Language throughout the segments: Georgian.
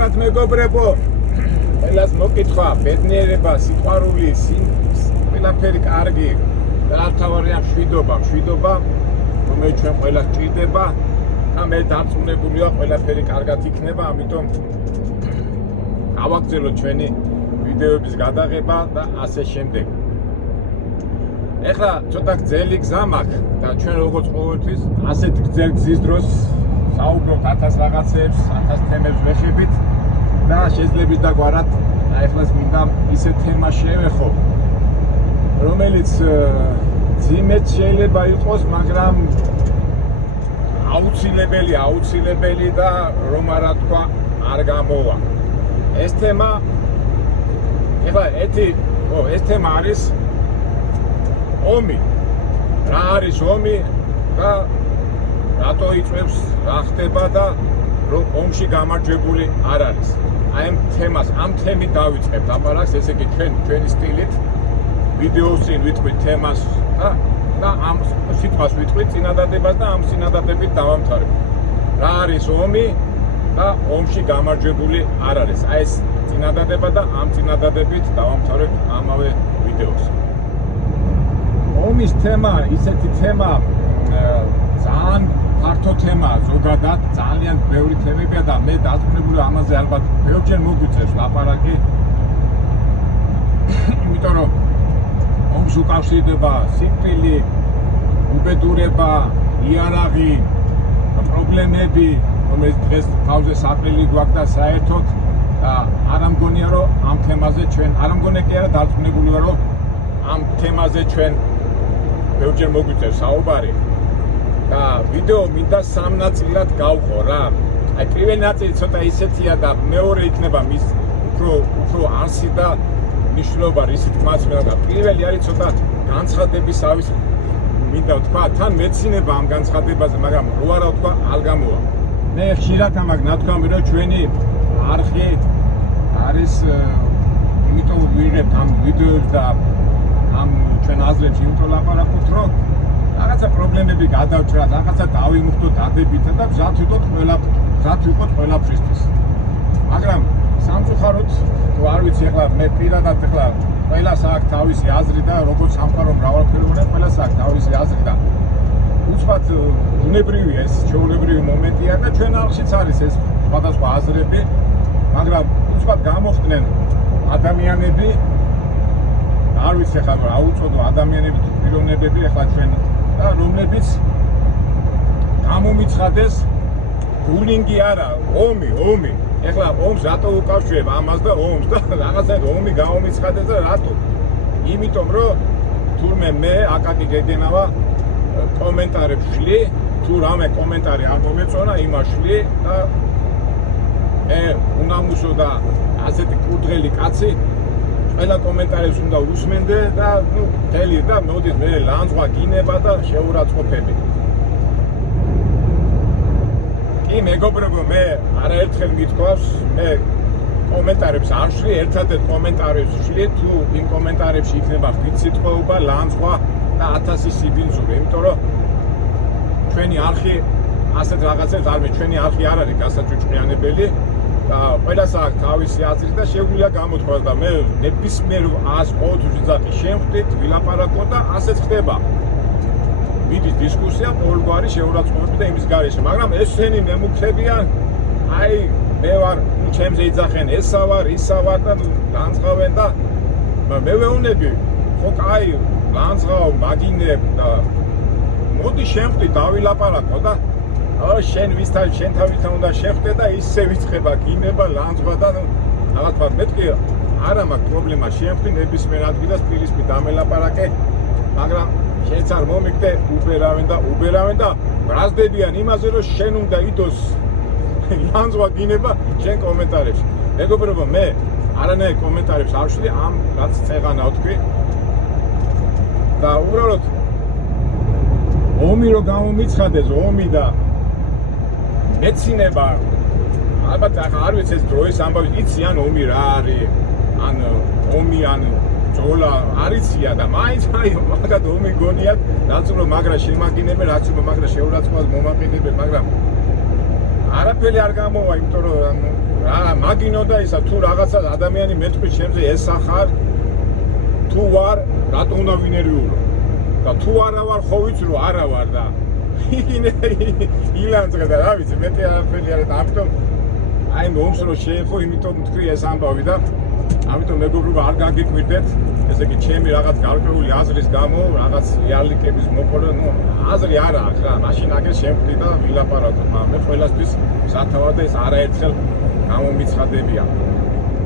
მოგესალმებით მეგობრებო. ყველას მოკითხვა, ბედნიერება, სიყვარული, ყველაფერი კარგი. Ართავარია მშვიდობა, რომელიც ჩვენ ყველას ჭირდება და მე დარწმუნებული ვარ, ყველაფერი კარგად იქნება, ამიტომ გავაგრძელოთ ჩვენი ვიდეოების გადაღება და ასე შემდეგ. ეხლა ცოტა გრძელი გზა მაქვს და ჩვენ როგორც ყოველთვის ასეთ გრძელ გზის დროს საუბრობთ 1000 რაღაცებს, 1000 თემებს ვეხებით და შეძლებს დაგვარად ეხლა მინდა ისეთ თემა შევეხო, რომელიც ძიმეთ შეიძლება იყოს, მაგრამ აუცილებელი და რომ არა თქვა არ გამოვა. ეს თემა ეხლა ეს თემა არის ომი. რა არის ომი და რატო იწვევს, რა ხდება და რომ ომში გამარჯვებული არ არის. აი ამ თემით დავიწყებთ აბარაკს, ესე იგი ჩვენი სტილით ვიდეოს წინ ვიტყვით თემას და ამ სიტყვას ვიტყვით წინადადებას და ამ წინადადებით დავამთავრებთ. რა არის ომი და ომში გამარჯვებული არ არის. აი ეს წინადადება და ამ წინადადებით დავამთავრებთ ამავე ვიდეოს. ომის თემა ისეთი თემა ძალიან ფართო თემაა ზოგადად, ძალიან ბევრი თემებია და მე დარწმუნებული ამაზე ალბათ ბევრჯერ მოგვიწევს ლაპარაკი. იმიტომ რომ ომს უკავშირდება სიკვდილი, უბედურება, იარაღი, პრობლემები, რომელიც დღეს თავზე საყრელი გვაქვს და საერთოდ არ ამგონია რომ ამ თემაზე ჩვენ არ ამგონია კი არა დარწმუნებული ვარ რომ ამ თემაზე ჩვენ ბევრჯერ მოგვიწევს საუბარი და ვიდეო მინდა 3 ნაწილად გავყო რა. აი პირველი ნაწილი ცოტა ისეთია და მეორე იქნება მის უფრო არსი და მნიშვნელობა რისი თქმაც მე და პირველი არის ცოტა განცხადებისავის მინდა ვთქვა, თან მეცინება ამ განცხადებაზე, მაგრამ რო არა ვთქვა არ გამოვა. მე ხშირად ამაგ ნათქვამი რომ ჩვენი არხი არის იმიტომ ვიღებთ ამ ვიდეოებს და ამ ჩვენ აზრებში იმიტომ ლაპარაკობთ რომ რაღაცა პრობლემები გადავჭრათ, რაღაცა დავიმუხტოთ დადებითად და გზად ვიყოთ ყველაფრისთვის. მაგრამ სამწუხაროდ თუ არ ვიცი ეხლა მე პირადად ეხლა ყველას აქვს თავისი აზრი და როგორც სამყარო მრავალფეროვანია, ყველას აქვს თავისი აზრი და უცბად ბუნებრივია ეს ჩვეულებრივი მომენტია და ჩვენ არხშიც არის ეს სხვადასხვა აზრები, მაგრამ უცბად გამოხდნენ ადამიანები, არ ვიცი ეხლა რა უწოდო ადამიანები თუ პიროვნებები ეხლა ჩვენ და რომლებიც გამომიცხადეს ბულინგი არა, ომი. ეხლა ომს რატო უკავშირებ ამას და ომს და რაღაცა ომი გამომიცხადეს და რატო? იმიტომ რომ თურმე მე აკაკი გეგენავა კომენტარებს ვშლი, თუ რამე კომენტარი არ მომეწონა, იმას ვშლი და უნამუსო და ასეთი კურდღელი კაცი ყველა კომენტარებს უნდა უსმენდე და მთელი და მოდის მე ლანძღვა გინება და შეურაცხყოფები. კი მეგობრებო, მე არაერთხელ მითქვავს, მე კომენტარებს არ ვშლი, ერთადერთ კომენტარებს ვშლი, თუ იმ კომენტარებში იქნება ღვთისმსიტყვეობა, ლანძღვა და 1000 სიბინძური, იმიტომ რომ ჩვენი არხი ასეთ რაღაცებს არ ჩვენი არხი არ არის გასაჭუჭყიანებელი და ყველას აქვს თავისი აზრი და შეგვიძლია გამოთქვას და მე ნებისმიერ ყოველთვის ვიძახი შევხვდით, ვილაპარაკოთ და ასეც ხდება. მიდის დისკუსია ყოველგვარი შეურაცხყოფები და იმის გარეშე, მაგრამ ესენი მემუქრებიან, აი მე ვარ, ჩემზე იძახენ, ესა ვარ, ისა ვარ და ლანძღავენ და მე ვეუბნები, ხო კაი, ლანძღავ, მაგინებ და მოდი შევხვდი, დავილაპარაკო და შენ თავისთან უნდა შევხვდე და ისე ვიწყება გინება, ლანძღვა და რაღაც ვარ, მეთქი არა მაქვს პრობლემა, შევხვდი ნებისმიერ ადგილას პირისპირ დამელაპარაკე, მაგრამ შენც არ მომიგდე, უბერავენ და ბრაზდებიან იმაზე, რომ შენ უნდა იდოს ლანძღვა გინება შენ კომენტარებში. მეგობრებო, მე არანაირ კომენტარებს არ ვშლი, ამ რაც წეღანა ვთქვი და უბრალოდ ომი რო გამომიცხადეს, ომი და მეცინება ალბათ არ ვიცი ეს დროის ამბავი, იცი ან ომი რა არის, ან ომი ან ძოლა არიცია და მაინც აი მაგათ ომი გონიათ, რაც უფრო მაგრა შემაგინებენ, რაც უფრო მაგრა შეურაცხყოფას მომაყენებენ, მაგრამ არაფერი არ გამოვა, იმიტომ რომ რა მაგინოდა ისა თუ რაღაცა ადამიანი მეტყვის ჩემზე ესახარ თუ ვარ რატომ უნდა ვინერვიულო და თუ არა ვარ ხო ვიცი რომ არა ვარ და ილანძღე და რა ვიცი მეტი არაფერი არა და ამიტომ აი მომს რო შეეხო იმიტომ თქვი ეს ამბავი და ამიტომ მეგობრებო არ გაგიკვირდეთ ესე იგი ჩემი რაღაც გარკვეული აზრის გამო რაღაც რეალიკების მოყოლა ნუ აზრი არა აქვს რა მაშინ აგერ შემხვდი და ვილაპარაკო მე ყველასთვის სათავად ეს არაერთხელ გამომიცხადებია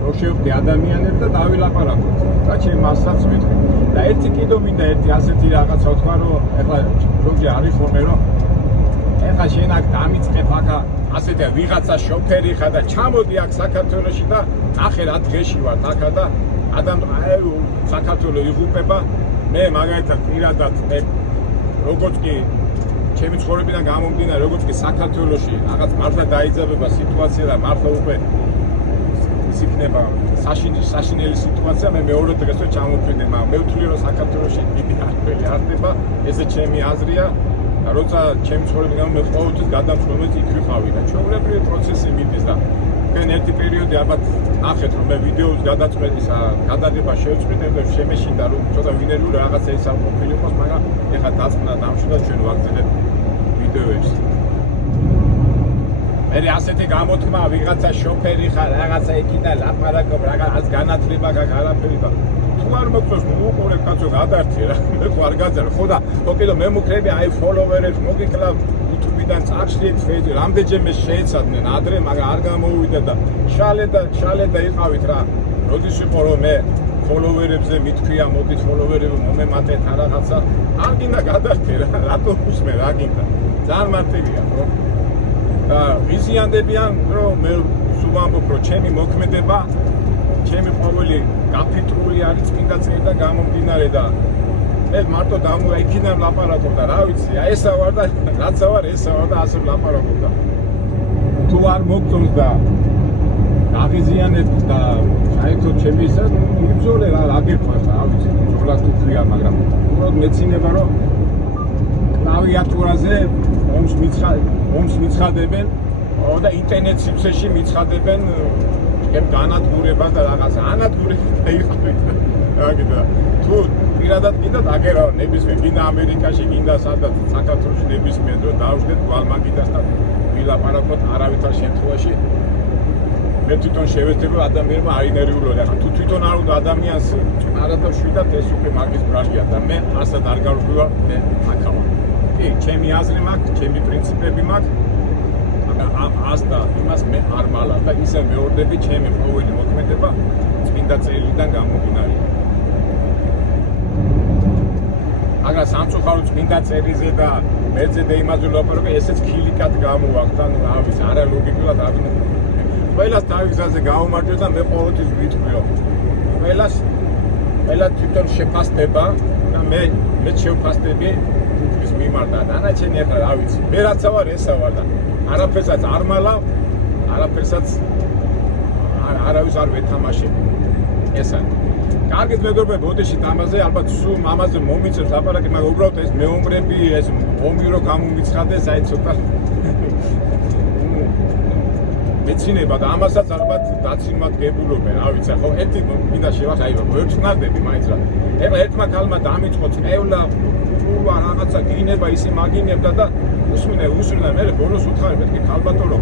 რო შევხვდი ადამიანებს და დავილაპარაკოთ და ჩემ მასაც ვიტყვი და ერთი კიდო მინდა ერთი ასეთი რაღაცა თქვა რომ ეხლა როგორი არის ხოლმე რომ ეხლა შენ აქ დამიწყებ აქა ასეთი ვიღაცა შოფერი ხარ და ჩამოდი აქ საქართველოში და ნახე რა დღეში ვარ აქა და საქართველო იღუპება მე მაგალითად პირადად მე როგორც კი ჩემი ცხოვრებიდან გამომდინარე როგორც კი საქართველოში რაღაც მართლა დაიძაბება სიტუაცია და მართლა უკვე ის იქნება საშინელი სიტუაცია მე მეორე დღეს რო ჩამოვიდნენ მაგრამ მე ვთვლი რომ საქართველოში დიდი არაფერი არ ხდება ესე ჩემი აზრია და როცა ჩემი ცხოვრებიდან მე ყოველთვის გადამწყვეტ იქ ვიყავი და ჩვეულებრივი პროცესი მიდის და თქვენ ერთი პერიოდი ალბათ ნახეთ რომ მე ვიდეოს გადაწყვეტისა გადაღება შევწყვიტე და შემეშინდა რომ ცოტა ვინერვული რაღაცა ის არ ყოფილიყოს მაგრამ ეხლა დაწყნა დამშვიდად ჩვენ ვაგრძელებთ ვიდეოებს მე ასეთი გამოთქმა ვიღაცა შოფერი ხარ რაღაცა იქიდა ლაპარაკობ რაღაც განათლება გაგარაფერი და თუ არ მოგწონს მოუყურებ კაცო გადართი რა მე ხო არ გაძარ ხო და ოკეი მე მოკრები აი ფოლოვერებს მოგიკლავ YouTube-დან წარშლით Facebook რამდენჯერმე შეეცადნენ ადრე მაგრამ არ გამოუვიდა და შალე და იყავით რა როდის იყო რომ მე ფოლოვერებზე მithქვია მოდით ფოლოვერები მომემატეთ რაღაცა არ გინდა გადართი რა რატომ უსმე რა გინდა ძალიან მარტივია ხო და ვიზიანდებიან რომ მე სულ ვამბობ რომ ჩემი მოქმედება ჩემი ყოველი გაფიტრული არის წმინდა წერა გამომდინარე და მე მარტო იქიდან ლაპარაკობ და რა ვიცი აი ესა ვარ და რაცა ვარ ესა ვარ და ასე ლაპარაკობ და თუ არ მოგწონს და აღიზიანებთ და საერთოდ ჩემი ისა იბრძოლე რა გეყვარს რა ვიცი ბრძოლა თუ ქვია მაგრამ უბრალოდ მეცინება რომ კლავიატურაზე ომს მიცხადებენ და ინტერნეტ სივრცეში მიცხადებენ ჩემ განადგურებას და რაღაცა ანადგურება იყავით რა გინდა თუ პირადად გინდა დაგერავ ნებისმიერ გინდა ამერიკაში გინდა სადაც საქართველოში ნებისმიერ დრო დავждეთ გვალმაგიდას და ვილაპარაკოთ არავითარ შემთხვევაში მე თვითონ შევეცდები ადამიანმა არ ინერვიულო რა თუ თვითონ არ უნდა ადამიანს წნარად და შვიდად ეს უკვე მაგის ბრაშია და მე ასად არ გავხვივა მე აქავა კი ჩემი აზრი მაქვს ჩემი პრინციპები მაქვს ას და იმას მე არ მალა და ისე მეორდები ჩემი ყოველი მოქმედება წმინდა წერილიდან გამომდინარე მაგრამ სამწუხაროდ წმინდა წერილზე და მეზე და იმაზე ლაპარაკობ ესეც ქილიკად გამოაქვს და რა ვიცი არა ლოგიკურად არ ყველას თავისაზე გაუმარჯვე და მე ყოველთვის ვიტყვიო ყველას თვითონ შეფასდება და მე შევფასდები ის მიმართ და დანარჩენი ახლა რა ვიცი მე რაცა ვარ ესა ვარ და არაფერსაც არ მალავ არაფერსაც არავის არ ვეთამაშებ ესა კარგით მეგობრებო ბოდიში ამაზე ალბათ სულ ამაზე მომიწევს ლაპარაკი მაგრამ უბრალოდ ეს მეომრები ეს ომი რო გამომიცხადეს აი ცოტა მეცინება და ამასაც ალბათ დაცინვად გებულობენ რა ვიცი ხო ერთი მინდა შევახა აი ვერცნარდები მაინც რა ეხლა ერთმა ქალმა დამიწყო წევლა ურვა რაღაცა გინება ისი მაგინებდა და უსმინე მე ბოლოს უთხარი მეთქი ქალბატონო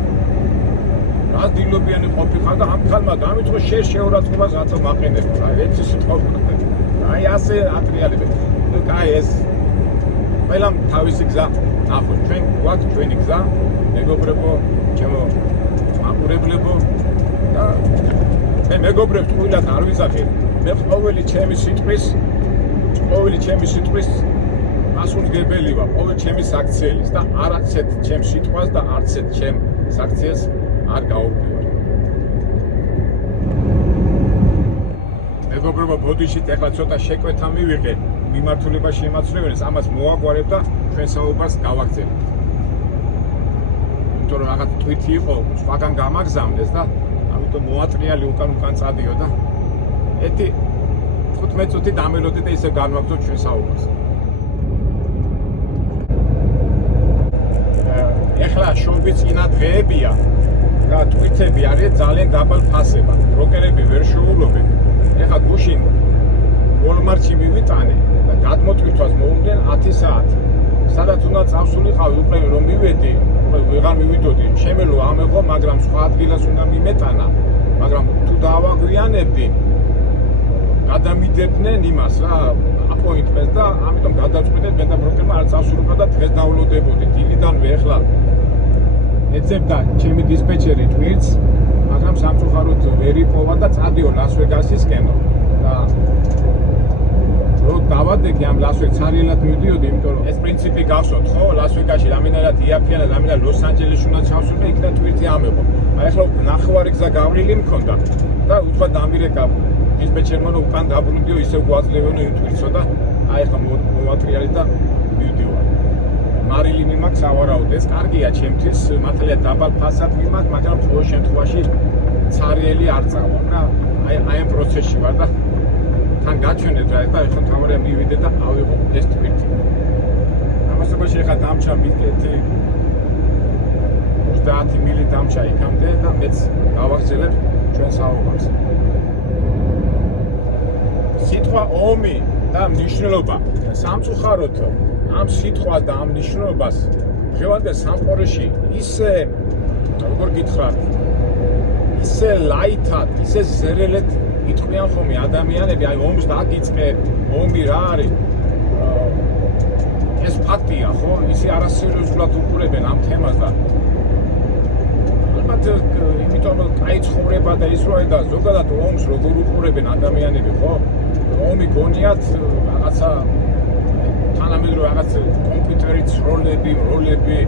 რა დილობიანი ყოფილიყარ და ამ ქალმა დამიწყო შეურაცხყოფას რატო მაყენებ რა ერთი სიტყვა აი ასე ატრიალებენ ნუ კაი ეს ყველამ თავისი გზა ნახოთ ჩვენ გვაქვს ჩვენი გზა მეგობრებო ჩემო მაყურებლებო და მე მეგობრებს თუილად არ ვიზახებ მე ყოველი ჩემი სიტყვის მასულგებელი ვარ ყოველ ჩემი საქციელის და არაცეთ ჩემ სიტყვას და არცეთ ჩემ საქციელს არ გავუპირებ მეგობრებო ბოდიშით ეხლა ცოტა შეკვეთა მივიღე მიმართულება შემაცვლევენს ამას მოაგვარებ და ჩვენ საუბარს გავაგრძელებთ იმიტომ რომ რაღაც ტვიტი იყო სხვაგან გამაგზავნეს და ამიტომ მოატრიალი უკან წადიო და ერთი 15 წუთი დამელოდი და ისე განვაგრძობ ჩვენ საუბარს ეხლა შობი წინა დღეებია და ტვირთები არის ძალიან დაბალ ფასებად. ბროკერები ვერ შეუვლობენ. ეხლა გუშინ Walmart-ში მივიტანე და გადმოტვირთვას მოუნდნენ 10 საათი. სადაც უნდა წავსულიყავი უკვე რომ მივედი, ვეღარ მივიდოდი. შემელო ამეღო, მაგრამ სხვა ადგილას უნდა მიმეტანა. მაგრამ თუ დავაგვიანებდი, გადამიდებდნენ იმას რა, აპოინტმენტს და ამიტომ გადავწყვიტეთ მე და ბროკერმა არ წავსულიყო და დღეს დავლოდებოდი. დილიდანვე ეხლა ეძებდა ჩემი დისპეჩერი ტვირთს, მაგრამ სამწუხაროდ ვერ იპოვა და წადიო ლას-ვეგასისკენო და რო დავადეგე ამ ლას-ვეგას ცარიელად მივდიოდი, იმიტომ რომ ეს პრინციპი გახსოვთ ხო, ლას-ვეგასში რამენად იაფიან და რამენად ლოს-ანჯელესში უნდა ჩავსულიყო, იქ და ტვირთი ამეყო. აი ახლა ნახევარი გზა გავლილი მქონდა და უთხრა დამირეკა დისპეჩერმა რომ უკან დაბრუნდიო ისე გვაძლევენო იმ ტვირთსო და აი ახლა მოვატრიალე და მივდივარ. მარილი მიმაქვს ავარაუდ, ეს კარგია ჩემთვის, მართალია დაბალ ფასად მიმაქვს, მაგრამ ყოველ შემთხვევაში ცარიელი არ წავა რა. აი ამ პროცესში ვარ და თან გაჩვენეთ რა და ეხლა თავარია მივიდე და ავიღო ეს ტვირთი. ამასობაში ეხლა დამჩა მიკეთი 30 მილი დამჩა იქამდე და მეც გავაგრძელებ ჩვენ საუბარს. სიტყვა ომი და მნიშვნელობა. სამწუხაროდ ამ სიტყვას და ამ მნიშვნელობას დღევანდელ სამყაროში ისე როგორ გითხრათ, ისე ლაითად, ისე ზერელეთ იტყვიან ხოლმე ადამიანები, აი ომს დაგიწყე, ომი რა არის? ეს ფაქტია, ხო? ისე არასერიოზულად უყურებენ ამ თემას და ალბათ იმიტომ რომ კაი ცხოვრება და ის როა და ზოგადად ომს როგორ უყურებენ ადამიანები, ხო? ომი გონიათ რაღაცა თანამედროვე რაღაც კომპიუტერით როლები,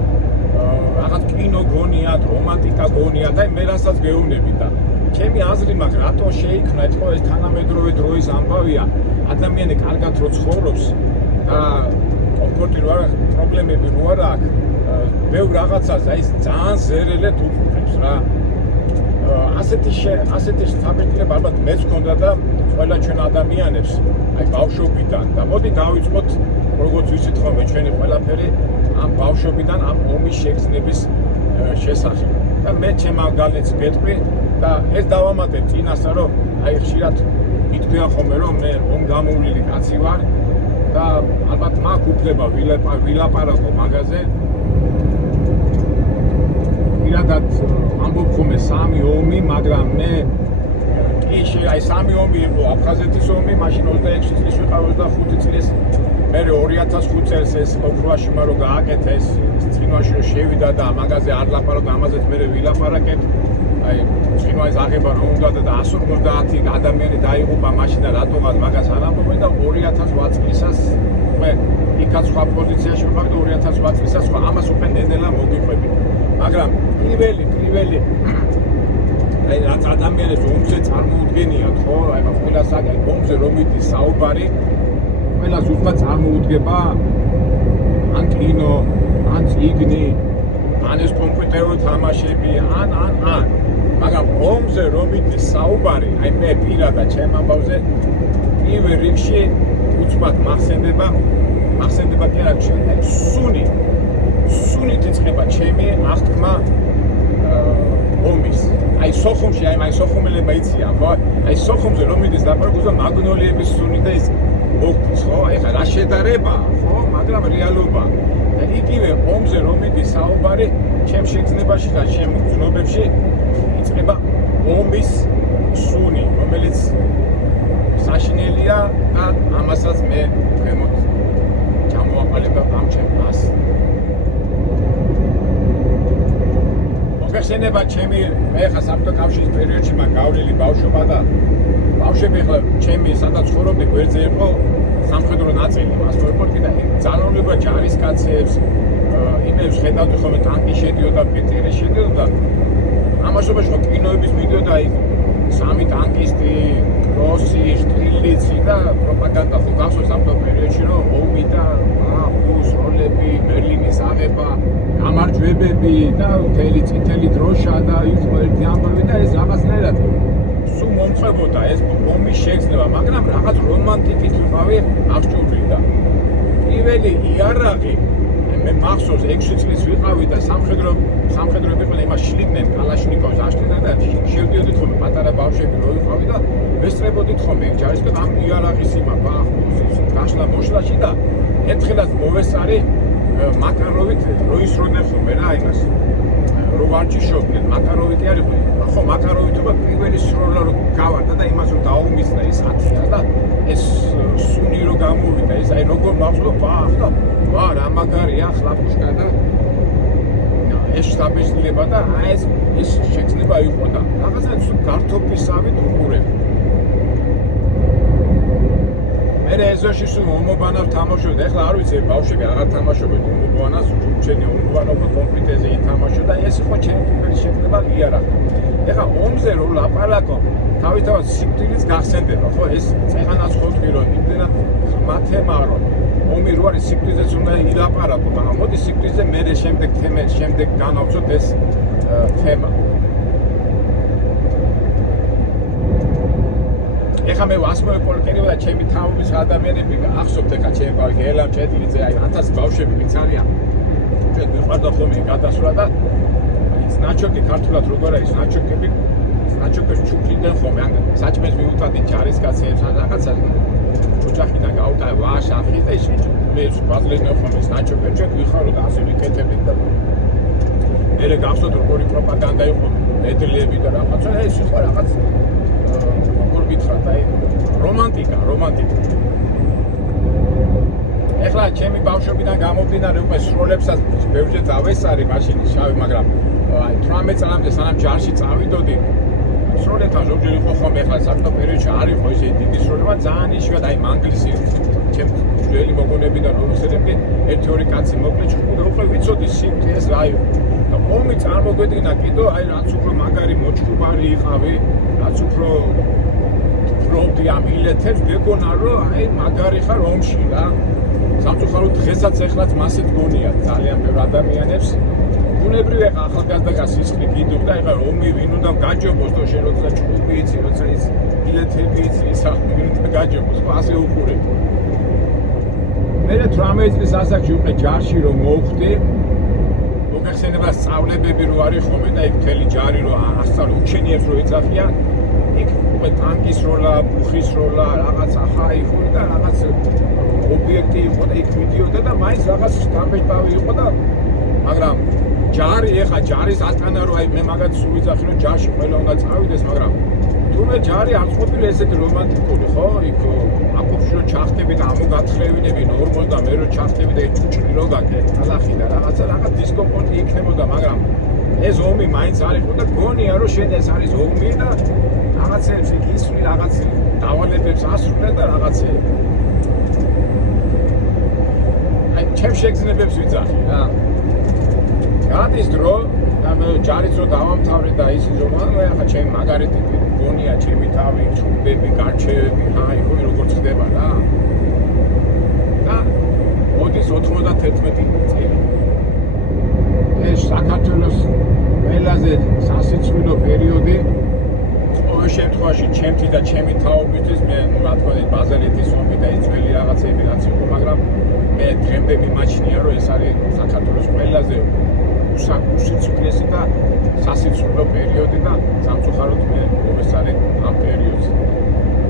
რაღაც კინო გონიათ, რომანტიკა გონიათ, აი მე რასაც გეუბნები და ჩემი აზრი მაქვს, რატო შეიქმნა ეთქო ეს თანამედროვე დროის ამბავია, ადამიანი კარგად რო ცხოვრობს და კომფორტი რო არ პრობლემები რო არ აქვს, ბევრ რაღაცას აი ძალიან ზერელეთ უყურებს რა. ასეთი საფრთხილება ალბათ მეც გქონდა და ყველა ჩვენ ადამიანებს აი ბავშვობიდან და მოდი დავიწყოთ როგორც ვიცით ხოლმე ჩვენი ყველაფერი ამ ბავშვობიდან ამ ომის შეგრძნების შესახებ და მე ჩემ მაგალითს გეტყვი და ეს დავამატებ წინასწარ რომ აი ხშირად მითქვია ხოლმე რომ მე ომ გამოვლილი კაცი ვარ და ალბათ მაქვს უფლება ვილაპარაკო მაგაზე პირადად ამბობ ხოლმე სამი ომი, მაგრამ მე აი სამი ომი იყო აფხაზეთის ომი, მაშინ 26 წლის ვიყავ 25 წლის მე 2005 წელს ეს ოქროაშიმა რო გააკეთეს წინვაში რო შევიდა და მაგაზე არ ლაპარაკ ამაზეც მე ვილაპარაკებ აი წინვაის აღება რომ უნდა და 150 ადამიანი დაიღუპა მაშინ და რატომაც მაგას არ ამბობენ და 2008 წლისას მე იქაც სხვა პოზიციაში ვიყავ და 2008 წლისას სხვა ამას უკვე ნედელა მოგიყვები მაგრამ პირველი აი რაც ადამიანებს ომზე წარმოუდგენიათ ხო აი ყველას აი ომზე რომ მიდის საუბარი ყველას უბრალოდ წარმოუდგება ან კინო ან წიგნი ან ეს კომპიუტერული თამაშები ან მაგრამ ომზე რომ მიდის საუბარი აი მე პირადად ჩემ ამბავზე პირველ რიგში უცბად მახსენდება კი არა აი სუნით იწყება ჩემი აღთქმა ომის აი სოხუმში აი სოხუმელებმა იციან ხო აი სოხუმზე რომ მიდის ლაპარაკობს და მაგნოლიების სუნი და ის მოგდის ხო აი ხა რა შედარება ხო მაგრამ რეალობა და იგივე ომზე რომ მიდის საუბარი ჩემ შეგრძნებაში და ჩემ გზნობებში იწყება ომის სუნი რომელიც საშინელია და ამასაც მე ქვემოთ ჩამოვაყალიბებ ამ ჩემ ას მოგეხსენება ჩემი მე ხა საბჭოთა კავშირის პერიოდში მან გავლილი ბავშვობა და ბავშვები ხა ჩემი სადაც ცხოვრობდი გვერდზე იყო სამხედრო ნაწილი მასწავლებელი და ძალაუნებრივ ჯარისკაცებს იმებს ხედავდი ხოლმე ტანკი შედიოდა პეტერი შედიოდა ამასობაში ხო კინოების მიდიოდა აი სამი ტანკისტი კროსი შტრილიცი და პროპაგანდა ხო გახსოვს საბჭოთა პერიოდში რომ ომი და ბუს როლები ბერლინის აღება გამარჯვებები და წითელი დროშა და ის ერთი ამბავი და ეს რაღაცნაირად სულ მომწვებოდა ეს ომის შეგრძნება მაგრამ რაღაც რომანტიკით ვიყავი აღჭურვილი და პირველი იარაღი მე მახსოვს 6 წლის ვიყავი და სამხედროები ყველა იმას შლიდნენ კალაშნიკოვს აშლიდან და შევდიოდით ხოლმე პატარა ბავშვები რო ვიყავი და ვესწრებოდით ხოლმე ეგ ჯარისკენ ამ იარაღის იმა ბახუს გაშლა მოშლაში და ერთხელაც მოვესწარი მაკაროვით რო ისროდნენ ხოლმე რა იმას რო ვარჯიშობდნენ მაკაროვიტი არის ხო მაკაროვიტობა პირველი სროლა რო გავარდა და იმას რო დაუმისნა ეს 10-ია და ეს სუნი რო გამოვიდა ეს აი როგორ მახსოვს ბახ და ვა რა მაგარია ხლაპუშკა და ეს შტაბისლება და აი ეს შეგრძნება იყო და რაღაცა გართოფისავით უყურებ მე ეზოში სულ მომობანავ თამაშობდი ეხლა არ ვიცი ბავშვები აღარ თამაშობენ მომობანას ჩენი მომობანობა კომპიუტერზე ითამაშო და ეს იყო ჩემი პირველი შეგრძნება იარაღი ეხლა ომზე რო ლაპარაკო თავისთავად სიკვდილიც გახსენდება ხო ეს წეღანას ხვდები რომ იმდენად მათემაა რომ ომი რო არის სიკვდილზეც უნდა ილაპარაკო მაგრამ მოდი სიკვდილზე მე შემდეგ განავწოთ ეს თემა ეხლა მე ვასმოვე პოლკერივა და ჩემი თაობის ადამიანები ახსოვთ ეხლა ჩემი ბავშვი ელამ ჩეტლიძე აი 1000 ბავშვები ვინც არიან ჩვენ მიყვარდა ხოლმე გადასვლა და ის ნაჩოკი ქართულად როგორ არის ნაჩოკები ნაჩოკებს ჩუქლიდნენ ხოლმე ან საჭმელს მიუტადით ჯარისკაცებს ან რაღაცა ოჯახიდან გავუტა ვაშახი და ის მე ბაზლენა ხოლმე ნაჩოკებს ჩვენ ვიხარო და ასე ვიკეთებდით და მე გახსოვთ როგორი პროპაგანდა იყო მედლები და რაღაცა ეს იყო რაღაც გითხრათ აი რომანტიკა ეხლა ჩემი ბავშვობიდან გამომდინარე უკვე სროლებსაც ბევრჯერ დავესწარი მაშინ შავი მაგრამ აი 18 წლამდე სანამ ჯარში წავიდოდი სროლებთან ზოგჯერ იყო ხოლმე ეხლა საერთო პერიოდში არ იყო ესე დიდი სროლება ძალიან იშვიათად აი მანგლისი ჩემ ძველი მოგონებიდან რუსეთები 1-2 კაცი მოკლე ჩხუბი და უკვე ვიცოდი სიკვდილს რა იყო და ომი წარმოგვედგინა კიდო აი რაც უფრო მაგარი მოჩხუბარი იყავი რაც უფრო პრობდი ამ ილეთებს გეგონა რომ აი მაგარი ხარ ომში რა სამწუხაროდ დღესაც ეხლაც მასეთ გონია ძალიან ბევრ ადამიანებს ბუნებრივია ახალგაზრდა სისხლი გიდუღდა ეხლა ომი ვინ უნდა გაჯობოს და შენ როცა ჩხუბი იცი როცა ის ილეთები იცი საქმე უნდა გაჯობოს ასე უყურებ მე 18 წლის ასაკში უკვე ჯარში რომ მოვხდი მოგეხსენება სწავლებები რო არის ხოლმე და იქ მთელი ჯარი რო ასწავლე უჩენიებს რო ეძახიან იქ უკვე ტანკის როლა, ბუხის როლა, რაღაც ახლა იყო და რაღაც ობიექტი იყო და იქ მიდიოდა და მაინც რაღაც შტაბ-შტაბი იყო და მაგრამ ჯარი ეხა ჯარის ატანა რო აი მე მაგათ სულ ვიძახი რომ ჯარში ყველა უნდა წავიდეს მაგრამ თუმე ჯარი არ ყოფილა ესეთი რომანტიკული ხო იქ აკოფში რო ჩახტები და ამოგათხრევინები ნორმოზ და მე რო ჩახტები და ჩუჩლი რო გაკე ალახი და რაღაც დისკომფორტი იქნებოდა მაგრამ ეს ომი მაინც არ იყო და გონია რომ შენ ეს არის ომი და რაღაცებს ისვრი რაღაც დავალებებს ასრულე და რაღაცები აი ჩემ შეგრძნებებს ვიძახი რა გადის დრო და მე ჯარიც რო დავამთავრე და ის რომ ახლა ჩემი მაგარი ტიპი გონია ჩემი თავი ჩუბები გარჩევები აი ხო როგორ ხდება რა და მოდის 91 წელი ეს საქართველოს ყველაზე სასიცილო პერიოდი ყოველ შემთხვევაში ჩემთი და ჩემი თაობისთვის მე რა თქმა უნდა ბაზალეთის ომი და ის ძველი რაღაცები რაც იყო მაგრამ მე დღემდე მიმაჩნია რომ ეს არის საქართველოს ყველაზე უსიცილესი და სასიცილო პერიოდი და სამწუხაროდ მე მომესწარი ამ პერიოდს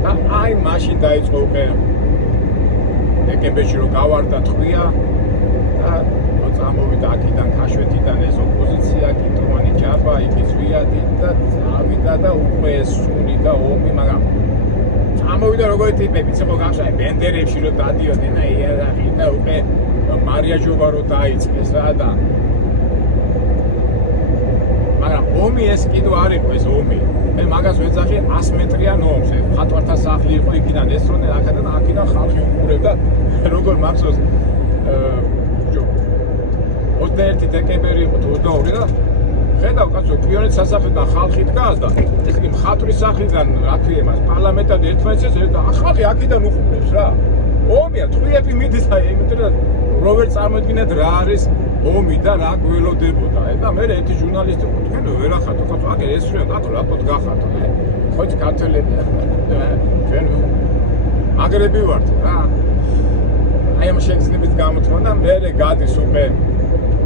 და აი მაშინ დაიწყო უკვე დეკემბერში რომ გავარდა ტყვია და წამოვიდა აქედან ქაშვეთიდან ეს ოპოზიცია კიტოვანი ჯაბა იქ ზვიადი და წავიდა და უკვე სუნი და ომი მაგრამ წამოვიდა როგორი ტიპებიც იყო გახსოვე ბენდერებში რომ დადიოდნენ აი იარაღი და უკვე მარიაჟობა რო დაიწყეს რა და მაგრამ ომი ეს კიდო არ იყო ეს ომი მე მაგას ვეძახი 100 მეტრიან ომს ხატვართა სახლი იყო იქიდან ესროდნენ აქედან ხალხი უყურებდა როგორ მახსოვს 21 დეკემბერი იყო 22 და ხედავ კაცო პიონერის სასახლიდან ხალხი დგას და ეს კი მხატვრის სახლიდან რა ქვია მას პარლამენტად ერთმანეთს და ხალხი აქედან უყურებს რა ომია ტყვიები მიდის აი იმიტომ რომ როვერ წარმოედგინეთ რა არის ომი და რა გველოდებოდა და მე ერთი ჟურნალისტი ხო თქვენ ვერ ახართ ხო აგერ ეს შენ დათო რატო გახართ ხო ქართველები ჩვენ აგრები ვართ რა აი ამ შეგრძნებით გამოთმოდა მე გადის უკვე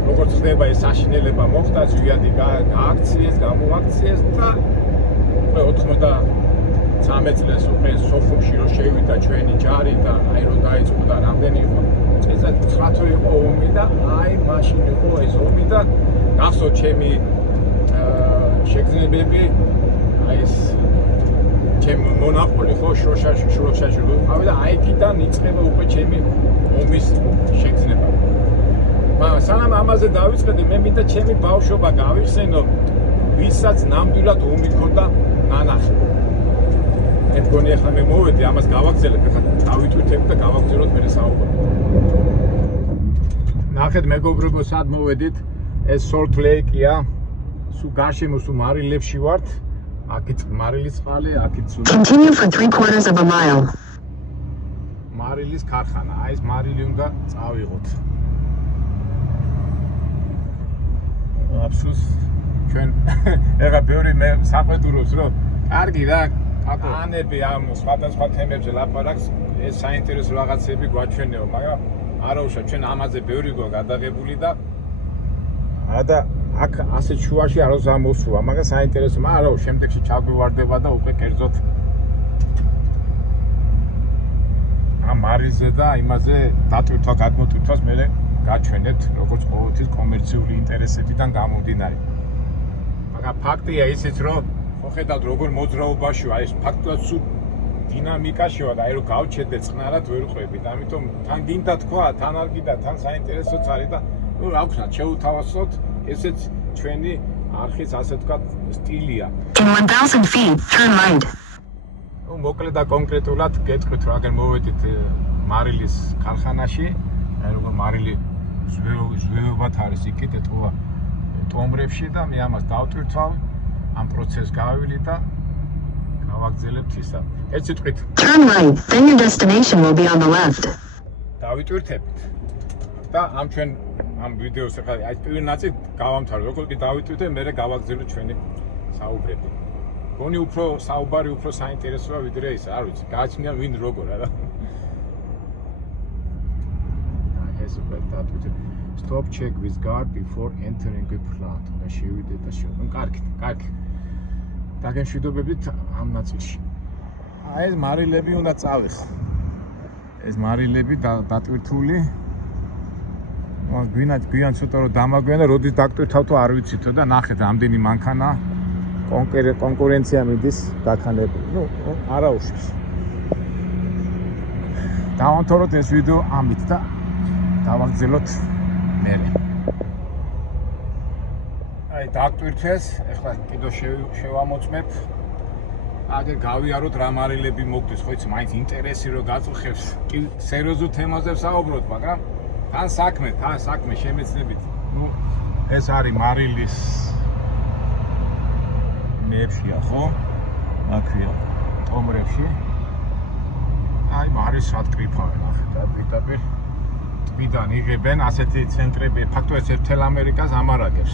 როგორც ხდება ეს საშინელება მოხდა ზვიადი გააქციეს გამოაქციეს და 93 წელს უკვე სოფოში რო შევიდა ჩვენი ჯარი და აი რო დაიწყო და რამდენი იყო წელიწად 9 იყო ომი და აი მაშინ იყო ეს ომი და გახსოვთ ჩემი შეგრძნებები აი ეს ჩემი მონაყოლი ხო შროშაში ვიყავი და აი იქიდან იწყება უკვე ჩემი ომის შეგრძნება. მაგრამ სანამ ამაზე დავიწყედი მე მინდა ჩემი ბავშვობა გავიხსენო ვისაც ნამდვილად ომი ქონდა ნანახი. მე მგონი ახლა მე მოვედი ამას გავაგზელებ ახლა დავიტვირთებ და გავაგზავნოთ მე საუბარი. ნახეთ მეგობრებო სად მოვედით ეს Salt Lake-ია სულ გარშემო სულ მარილებში ვართ აქეთ მარილის წყალი აქეთ სულ Continue for 3/4 of a mile. მარილის ქარხანა აი ეს მარილი უნდა წავიღოთ. აფსუს ჩვენ ეხა ბევრი მე საყვედურობს რომ კარგი რა ანები ამ სხვადასხვა თემებზე ლაპარაკს ეს საინტერესო რაღაცები გვაჩვენეო მაგრამ არა უშო ჩვენ ამაზე ბევრი გვა გადაღებული და და აქ ასე შუაში არ ამოსულა მაგრამ საინტერესო მაგრამ შემდეგში ჩაგვივარდება და უკვე კერძოდ ამ მარილზე და იმაზე დატვირთვა გადმოტვირთვას მე გაჩვენებთ როგორც ყოველთვის კომერციული ინტერესებიდან გამომდინარე. მაგრამ ფაქტია ისიც რომ ხედავთ როგორ მოძრაობაშია ეს ფაქტობრივად სულ დინამიკაშია და აი რომ გავჩერდეთ წყნარად ვერ ყვებით. ამიტომ თან გინდა თქვა, თან არ გინდა, თან საინტერესოც არის და ნუ რა ვქნათ, შევუთავაზოთ ესეც ჩვენი არხის ასე ვთქვათ სტილია. In 1000 feet, turn right. ნუ მოკლედ და კონკრეტულად გეტყვით რომ აგერ მოვედით მარილის ქარხანაში, აი როგორ მარილი ზვევებად არის იქით ეთქვა ტომბრებში და მე ამას დავტვირთვავ ამ პროცესს გავივილი და გავაგზელებთ ისა. ერთ სიტყვით Turn right, then your destination will be on the left. დავიტვირთებთ და ამ ჩვენ ამ ვიდეოს ახლა აი პირველ ნაწილს გავამთავრე როგორ კი დავიტვირთე მე გავაგზავნე ჩვენი საუბრები. გონი უფრო საუბარი უფრო საინტერესოა ვიდრე ის არ ვიცი გააჩნია ვინ როგორ არა. ეს უკვე დავიტვირთე Stop check with guard before entering the plant. და შევიდეთ და ნუ კარგი. დაგემშვიდობებით ამ ნაწილში. აი ეს მარილები უნდა წავიხო. ეს მარილები დატვირთული. გვიან ცოტა რომ დამაგვიანა, როდის დაგტვირთავ თუ არ ვიცითო და ნახეთ რამდენი მანქანა კონკურენცია მიდის დაქანები. ნუ არა უშავს. დავამთავროთ ეს ვიდეო ამით და დავაგზავნოთ მე. აი დაგტვირთეს, ეხლა კიდევ შევამოწმებ. აგერ გავიაროთ რა მარილები მოგდის, ხო იცი, მაინც ინტერესი რო გაწუხებს. კი სერიოზულ თემაზე ვსაუბრობთ, მაგრამ თან საქმე შემეცნებით. ნუ ეს არის მარილის მეებშია, ხო? აქვეა ტომრებში. აი მარის სატკრიფავენ, ახლა პირდაპირ ტბიდან იღებენ ასეთი ცენტრები, ფაქტობრივად მთელ ამერიკას ამარაგებს.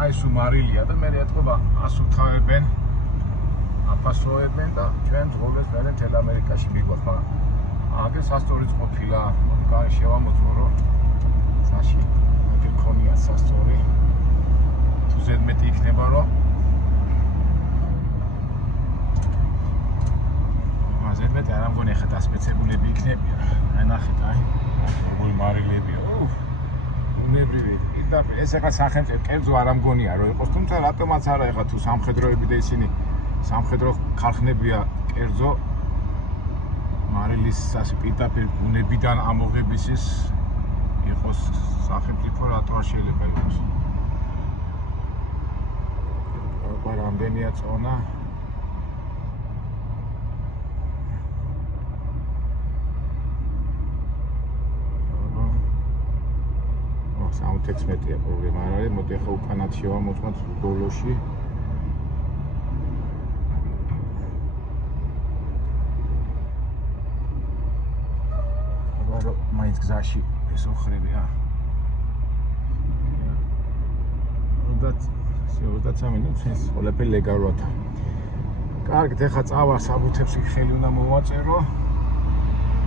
აი სულ მარილია და მე ეთქობა ასუთავებენ, აფასოებენ და ჩვენ ძღოლებს მე მთელ ამერიკაში მიგვაქვს, მაგრამ აგერ სასტორიც ყოფილა, შევამოწმო რომ საში აგერ ქონია სასტორი. თუ ზედმეტი იქნება რომ ზედმეტი არ ამგონი ხა დასპეცებულები იქნებიან. აი ნახეთ, აი როგორი მარილებია. უნებრივი. პირდაპირ ეს ახლა სახელმწიფო კერძო არ ამგონია რომ იყოს, თუმცა რატომაც არა ახლა თუ სამხედროები და ისინი სამხედრო ხალხნებია კერძო მარილის ასე პირდაპირ ბუნებიდან ამოღების ის იყოს სახელმწიფო რატო არ შეიძლება იყოს. აბა რამდენია წონა? სამთექს მეტია პრობლემა არ არის, მოდი ახლა უკანად შევამოწმოთ ბოლოში. აბა მაინც გზაში ეს ოხრებია. 23 მინუტს ყველაფერი ლეგალურადაა. კარგით, ახლა წავა საბუთებში ხელი უნდა მოვაწერო.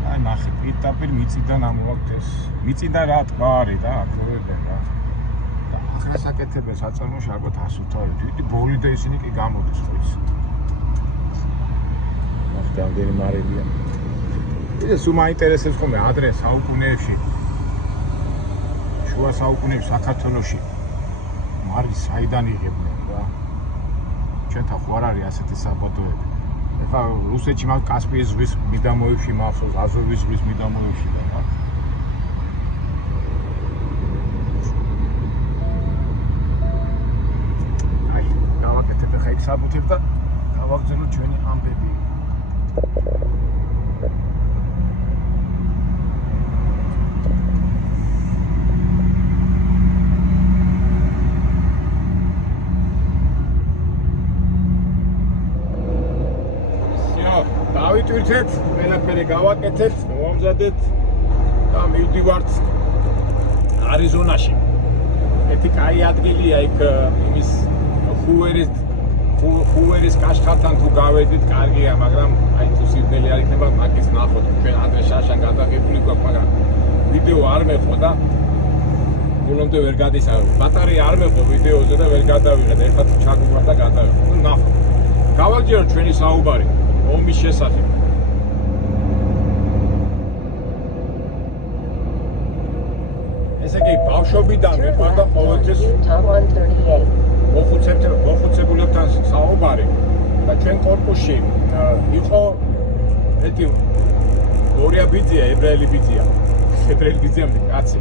აი ნახე, პირდაპირ მიწიდან ამოვაქვთ ეს. მიწიდან რა თქვა არის და აქოვებენ რა. და ახლა საკეთებენ საწარმოში ალბათ 100 თავი. დიდი ბოლი და ისინი კი გამოდის ხო ის. ახლა ამდენი მარებია. ეს სულ მაინტერესებს ხოლმე ადრე საუკუნეებში. შუა საუკუნეებში საქართველოში მარის საიდან იღებდნენ რა. ჩვენთან ხო არ არის ასეთი საბადოები. ეხლა რუსეთში მაგ კასპიის ზღვის მიდამოებში მახსოვს, აზოვის ზღვის მიდამოებში და მაგ. აი, გავაკეთებ ახლა იქ საბუთებ და გავაგზავნო ჩვენი ამბები. დავიტვირთეთ, ყველაფერი გავაკეთეთ, მოვამზადეთ და მივდივართ არიზონაში. ერთი კაი ადგილია იქ იმის ხუვერის კაშხალთან თუ გავედით, კარგია, მაგრამ აი თუ სიძნელი არ იქნება, მაგის ნახოთ. ჩვენ ადრე შაშან გადაღებული გვაქვს, მაგრამ ვიდეო არ მეყო და ბოლომდე ვერ გადის. ბატარეა არ მეყო ვიდეოზე და ვერ გადავიღეთ. ეხლა თუ ჩაგუვარ და გადავიღეთ. ნუ ნახოთ. გავაგზავნოთ ჩვენი საუბარი ომის შესახებ. ესე იგი, ბავშვობიდან მიყვარდა ყოველთვის მოხუცებულებთან საუბარი და ჩვენ კორპუსში იყო ერთი გორია ბიძია, ებრაელი ბიძია, კაცი,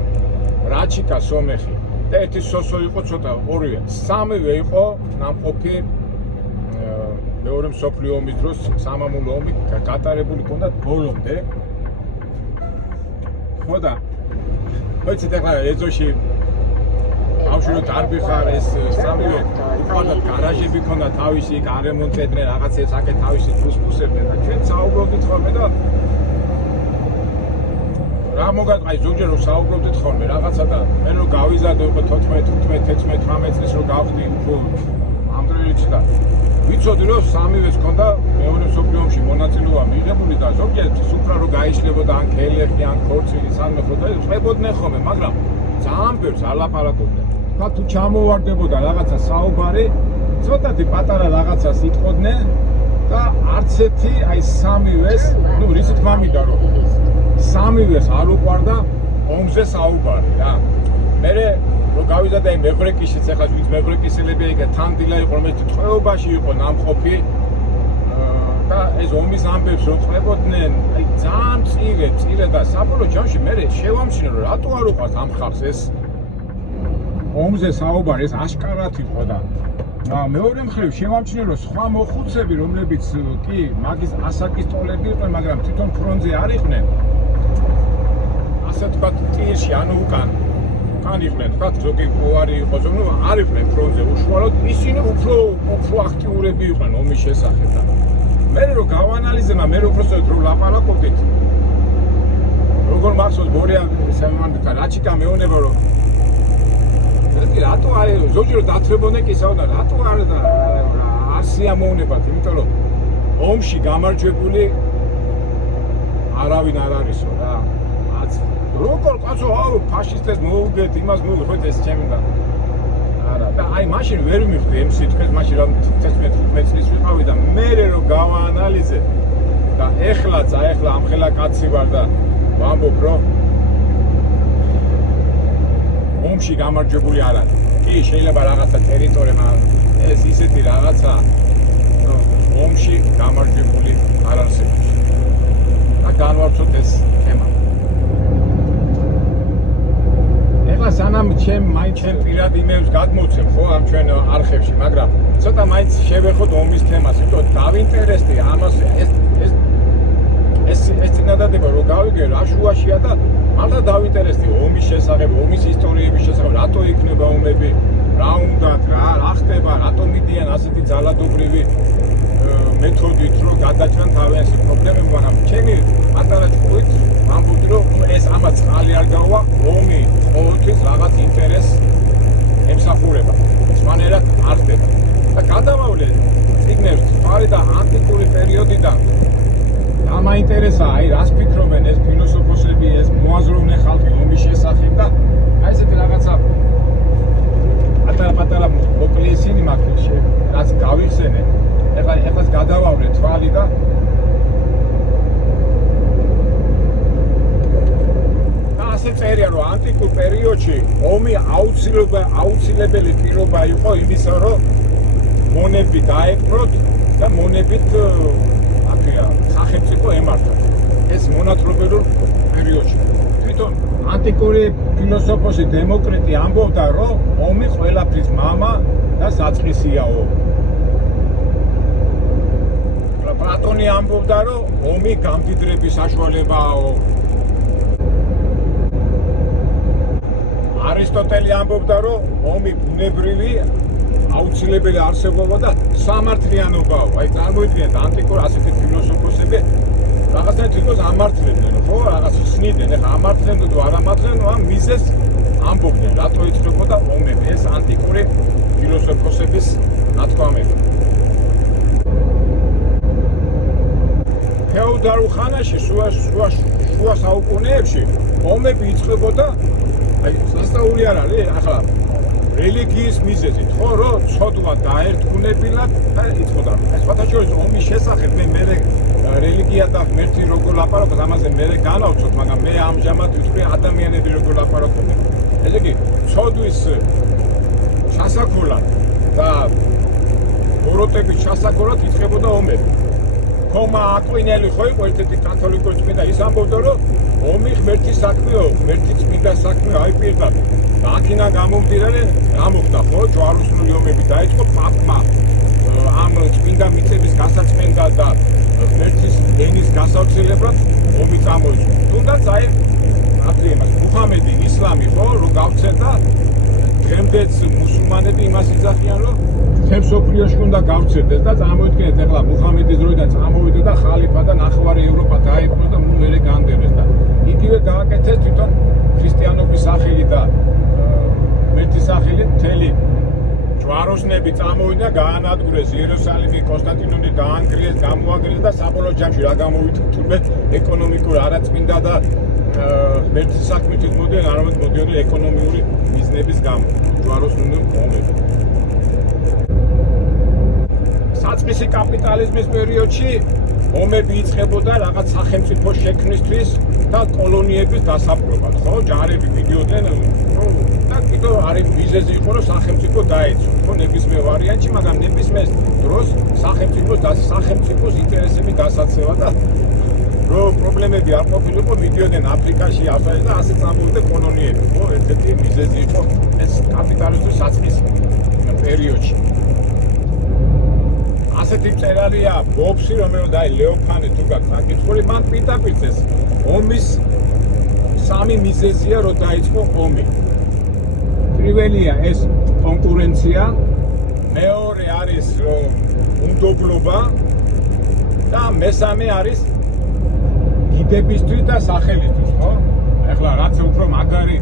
რაჩიკა სომეხი და ერთი სოსო იყო ცოტა, ორივე, სამივე იყო ნამყოფი მეორე მსოფლიო ომის დროს სამამულო ომი გატარებული ჰქონდათ ბოლომდე. ხო და ვიცით ახლა ეზოში ბავშვობად არ ვიხარ ეს სამივე უყავდათ გარაჟები ჰქონდა თავისი იქ არემონტებდნენ რაღაცებს აქეთ თავისი ფუსფუსებდნენ და ჩვენ საუბრობდით ხოლმე და რა მოგაწყάει ზოგჯერ რომ საუბრობდით ხოლმე რაღაცა და მე რომ გავიზარდო 14, 15, 16, 18 წლის რომ გავხდი უფრო ამდრელიჩი და ვიცოდი რომ სამივეს ჰქონდა მეორე მსოფლიო ომში მონაწილეობა მიღებული და ზოგჯერ სუფრა რომ გაიშლებოდა ან ქელეხი ან ქორწილი სამე ხო და ყვებოდნენ ხოლმე, მაგრამ ძალიან ბევრს ალაპარაკობდნენ. და თუ ჩამოვარდებოდა რაღაცა საუბარი, ცოტათი პატარა რაღაცას იტყოდნენ და არც ერთი აი სამივეს, ნუ რითი თქმა მინდა რომ სამივეს არ უყვარდა ომზე საუბარი რა. მერე რომ გავიზარდა აი მეღრეკიშიც, ახლა ვინც მეღრეკისელები იქ თანდილა იყო, რომელიც ტყვეობაში იყო ნამყოფი და ეს ომის ამბებს რომ ყვებოდნენ, აი ძალიან მწირე და საბოლოო ჯამში მე შევამჩნიე რომ რატო არ უყვარს ამ ხალხს ეს ომზე საუბარი, ეს აშკარად იყო და მეორე მხრივ შევამჩნიე რომ სხვა მოხუცები რომლებიც კი მაგის ასაკის ტოლები იყვნენ, მაგრამ თვითონ ფრონტზე არ იყვნენ, ასე თქვათ ტირში ანუ უკან იყვნენ, თქვათ ზოგი უარი იყო, ნუ არ იყვნენ ფრონტზე უშუალოდ, ისინი უფრო აქტიურები იყვნენ ომის შესახებ და მე რომ გავანალიზებმა, მე უბრალოდ რომ ლაპარაკობდით, როგორ მახსოვს გორია სამანდა რაჩიკა მეუნება რომ რატო არის ზოგჯერ დათრებოდნენ კი საუბრობ, რატო არის და არ სიამოვნებათ, იმიტომ რომ ომში გამარჯვებული არავინ არ არისო რა. როგორ კაცო აუ ფაშისტებს მოუგეთ, იმას მოუგეთ, ეს ჩემი და არა და აი მაშინ ვერ მივხვდი ამ სიტყვას, მაშინ რომ 15 წლის ვიყავი და მე რომ გავაანალიზე და ეხლა ამხელა კაცი ვარ და ვამბობ რომ ომში გამარჯვებული არ არის. კი, შეიძლება რაღაცა ტერიტორია, ეს ისეთი რაღაცა ომში გამარჯვებული არ არსებობს. და განვარცხოთ ეს თემა. ეხლა სანამ ჩემ პირად იმებს გადმოცემ ხო ამ ჩვენ არხებში, მაგრამ ცოტა მაინც შევეხოთ ომის თემას, იმიტომ დავინტერესდი ამას ეს წინადადება რომ გავიგე რა შუაშია და მალთა დავინტერესდი ომის შესახებ, ომის ისტორიების შესახებ, რატო იქნება ომები, რა უნდათ, რა ხდება, რატო მიდიან ასეთი ძალადობრივი მეთოდით რომ გადაჭრან თავიანთი პრობლემები, მაგრამ ჩემი პატარა ჭკუით ვამბობდი რომ ეს ამაც წყალი არ გავა, ომი ყოველთვის რაღაც ინტერესს ემსახურება, სხვანაირად არ ხდება და გადავავლე წიგნებს თვარი და ანტიკური პერიოდიდან ამაინტერესა, აი რას ფიქრობენ ეს ფილოსოფოსები, ეს მოაზროვნე ხალხი ომის შესახებ და აი ესეთი რაღაცა პატარა მოკლე ისინი მაქვს რაც გავიხსენე. ეხლა გადავავლე თვალი და ასე წერია რომ ანტიკურ პერიოდში ომი აუცილებელი პირობა იყო იმისა რომ მონები დაეპყროთ და მონებით სახელმწიფო ემართათ. ეს მონათრობებულ პერიოდში. თვითონ ანტიკური ფილოსოფოსი დემოკრიტი ამბობდა, რომ ომი ყველაფრის მამა და საწყისიაო. პლატონი ამბობდა, რომ ომი გამდიდრების საშუალებაა. არისტოტელი ამბობდა, რომ ომი ბუნებრივი აუცილებელი არსებობა და სამართლიანობაა. აი წარმოიდგინეთ ანტიკურ ასეთი ფილოსოფოსები რაღაცა თვითონ ამართლებდნენ, ხო? რაღაც ისნიდნენ, ეხლა ამართლებდნენ თუ არ ამართლებდნენ, ამ მიზეს ამბობდნენ, რატო იწყებოდა ომები. ეს ანტიკური ფილოსოფოსების ნათქვამები. ფეოდალურ ხანაში, შუა საუკუნეებში ომები იწყებოდა, აი სასწაული არ არის, ახლა რელიგიის მიზეზით, ხო, რომ ცოდვა დაერთხუნებინათ და იწყოდა. ეს ფათაშორის ომის შესახებ მე რელიგია და ღმერთი როგორ ლაპარაკობ, ამაზე მე განავწოთ, მაგრამ მე ამჟამად ვიტყვი ადამიანები როგორ ლაპარაკობენ. ესე იგი, ცოდვის ჩასაქოლად და ბოროტების ჩასაქოლად იწყებოდა ომები. ხომა აკვინელი ხო იყო ერთ-ერთი კათოლიკური წმინდა, ის ამბობდა, რომ ომი ღმერთის საქმეო, ღმერთი წმინდა საქმე აი პირდაპირ. და აქედან გამომდინარე, ამოხდა ხო, ჯვაროსნული ომები დაიწყო პაპმა ამ წმინდა მიწების გასაწმენდა და ღმერთის ენის გასავრცელებლად ომი წამოიწყო. თუნდაც აი მუჰამედი, ისლამი ხო, რომ გავცეთა, დღემდეც მუსულმანები იმას იძახიან, რომ მთელ მსოფლიოში უნდა გავრცელდეს და წარმოიდგინეთ, ეხლა მუჰამედის დროიდან წამოვიდა და ხალიფა და ნახევარი ევროპა დაიპყრო და მერე განდევნეს და იგივე გააკეთეს თვითონ ქრისტიანობის სახელი და ღმერთის სახელი მთელი ჯვაროსნები წამოვიდა, გაანადგურეს იერუსალიმი, კონსტანტინოპოლი დაანგრიეს, გამოანგრიეს და საბოლოო ჯამში რა გამოვიდა, თუმცა ეკონომიკური არაწმინდა და ღმერთის საქმით მოდიან, არამედ მოდიან ეკონომიური მიზნების გამო, ჯვაროსნული ომები. საწყისი კაპიტალიზმის პერიოდში ომები იწყებოდა რაღაც სახელმწიფოს შექმნისთვის და კოლონიების დასაპყრობად, ხო? ჯარები მიდიოდნენ, და კიდევ არის მიზეზი იყო, რომ სახელმწიფო დაეცვა, ხო, ნებისმიერ ვარიანტში, მაგრამ ნებისმიერ დროს სახელმწიფოს ინტერესების დასაცევა და რომ პრობლემები არ ყოფილიყო, მიდიოდნენ აფრიკაში, ავსტრალიაში და ასე წამოვიდა კოლონიები, ხო? ერთ-ერთი მიზეზი იყო ეს კაპიტალიზმის საწყის პერიოდში. ასეთი მწერალია ბობსი, რომელიც აი ლეოფანი თუ გაქვს საკითხული, მან პირდაპირ წეს ომის სამი მიზეზია, რომ დაიწყო ომი. პირველია ეს კონკურენცია, მეორე არის უნდობლობა და მესამე არის დიდებისთვის და სახელისთვის, ხო? ეხლა რაც უფრო მაგარი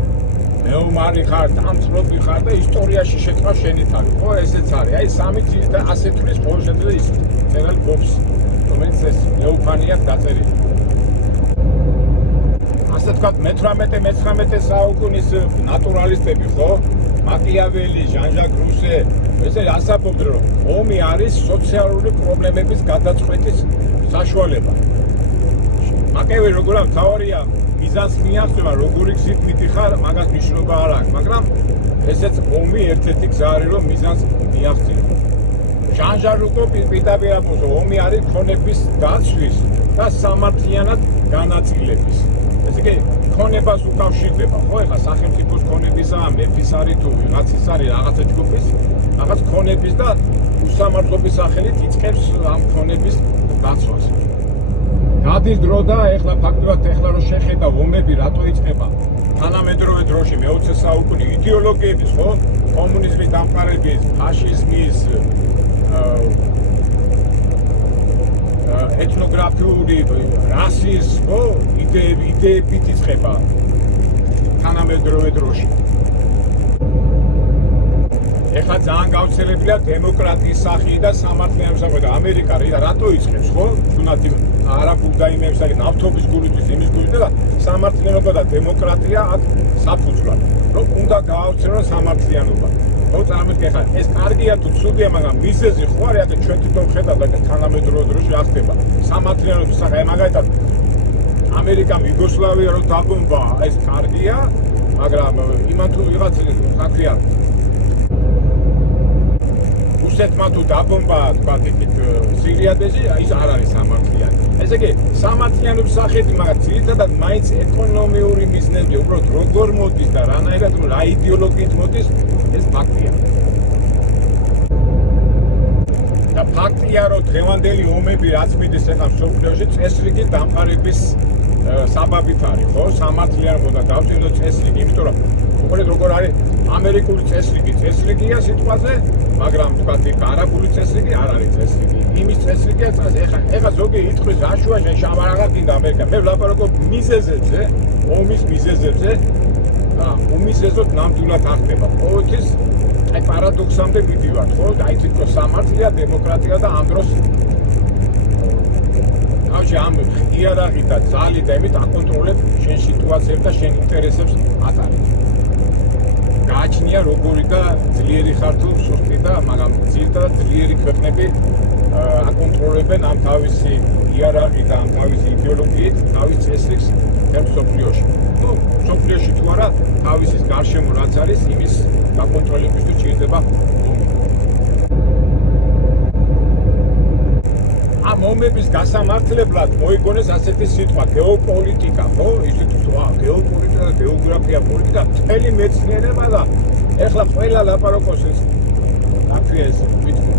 მეომარი ხარ, დამწყრობი ხარ და ისტორიაში შეწყვა შენი თვალი, ხო? ესეც არის. აი სამი და ასე თulis ყოველ შემთხვევაში ის წერალ ბობს, რომელიც ეს ლეოფანია დაწერილი. ასე თქვა მე-19 საუკუნის ნატურალისტები, ხო? მაკიაველი, ჟან-ჟაკ რუსე, ესე ასაბობდნენ, რომ ომი არის სოციალური პრობლემების გადაწყვეტის საშუალება. მაკიაველი როგორ აქვს თეორია მიზანს მიაღწევა, როგორი გზით მიდიხარ, მაგას მნიშვნელობა არ აქვს, მაგრამ ესეც ომი ერთ-ერთი გზა არის, რომ მიზანს მიაღწიო. ჟან-ჟაკ რუსო პირდაპირ ამბობს, რომ ომი არის ქონების დაცვის და სამართლიანად განაწილების. ესე იგი, ქონებას უკავშირდება, ხო? ეხლა სახელმწიფოს ქონებისა, მეფის არის თუ ვიღაცის არის რაღაცა ჯგუფის, რაღაც ქონების და უსამართლობის სახელით იწყებს ამ ქონების დაცვას. გადის დრო და ეხლა ფაქტობრივად ეხლა რომ შეხედა ომები რატო იწყება თანამედროვე დროში მე-20 საუკუნე იდეოლოგიების, ხო? კომუნიზმის დამყარების, ფაშიზმის, ეთნოგრაფიული, რასის, ხო? იდეებით იწყება თანამედროვე დროში. ეხლა ძალიან გავრცელებულია დემოკრატიის სახე და სამართლიანობის სახე და ამერიკა რატო იწყებს, ხო? თუნდაც არაბულ დაიმებს აი ნავთობის გულისთვის იმის გულით და სამართლიანობა და დემოკრატია აქ საფუძვლად რომ უნდა გაავრცელოს სამართლიანობა რომ წარმოგიდგენთ ხა ეს კარგია თუ ცუდია მაგრამ მიზეზი ხო არის აქ ჩვენ თვითონ ხედავთ და თანამედროვე დროში რა ხდება სამართლიანობის სახე მაგალითად ამერიკამ იუგოსლავია რომ დაბომბა ეს კარგია მაგრამ იმან თუ ვიღაც საქმეა რუსეთმა თუ დაბომბა თქვა იქით სირიადეში ის არ არის სამართლიანი ესე იგი სამართლიანობის სახეთი მაგრამ ძირითადად მაინც ეკონომიური მიზნები უბრალოდ როგორ მოდის და რანაირად რა იდეოლოგიით მოდის ეს ფაქტია და ფაქტია რომ დღევანდელი ომები რაც მიდის ახლა მსოფლიოში წესრიგი დამყარების საბაბით არის ხო სამართლიანობა დავწეროთ წესრიგი იმიტომ რომ უყურეთ როგორ არის ამერიკული წესრიგია სიტყვაზე მაგრამ თქვა იქ არაბული წესრიგი არ არის წესრიგი იმის წესრიგია ეხლა ზოგი იტყვის რაშუაში შამარაღა გინდა ამერიკა მე ვლაპარაკობ მიზეზებზე ომის მიზეზებზე და უმიზეზოდ ნამდვილად ახდება ყოველთვის აი პარადოქსამდე მიდივართ ხო და აი თვითონ სამართლია დემოკრატია და ამ დროს ავში ამ იარაღი და ძალი და იმით აკონტროლებ შენ სიტუაციებს და შენ ინტერესებს ატარებ გააჩნია როგორი და ძლიერი ხარ თუ სუსტი და მაგრამ ძირითადად ძლიერი ქვეყნები აკონტროლებენ ამ თავისი იარაღი და ამ თავისი იდეოლოგიით თავის წესრიგს მსოფლიოში. ნუ მსოფლიოში თუ არა თავისის გარშემო რაც არის იმის გაკონტროლებისთვის შეიძლება ომი. ამ ომების გასამართლებლად მოიგონეს ასეთი სიტყვა გეოპოლიტიკა, ხო? ისეთი სიტყვა გეოპოლიტიკა, გეოგრაფია, პოლიტიკა, მთელი მეცნიერება და ეხლა ყველა ლაპარაკობს ეს აფიეს ვიტყვი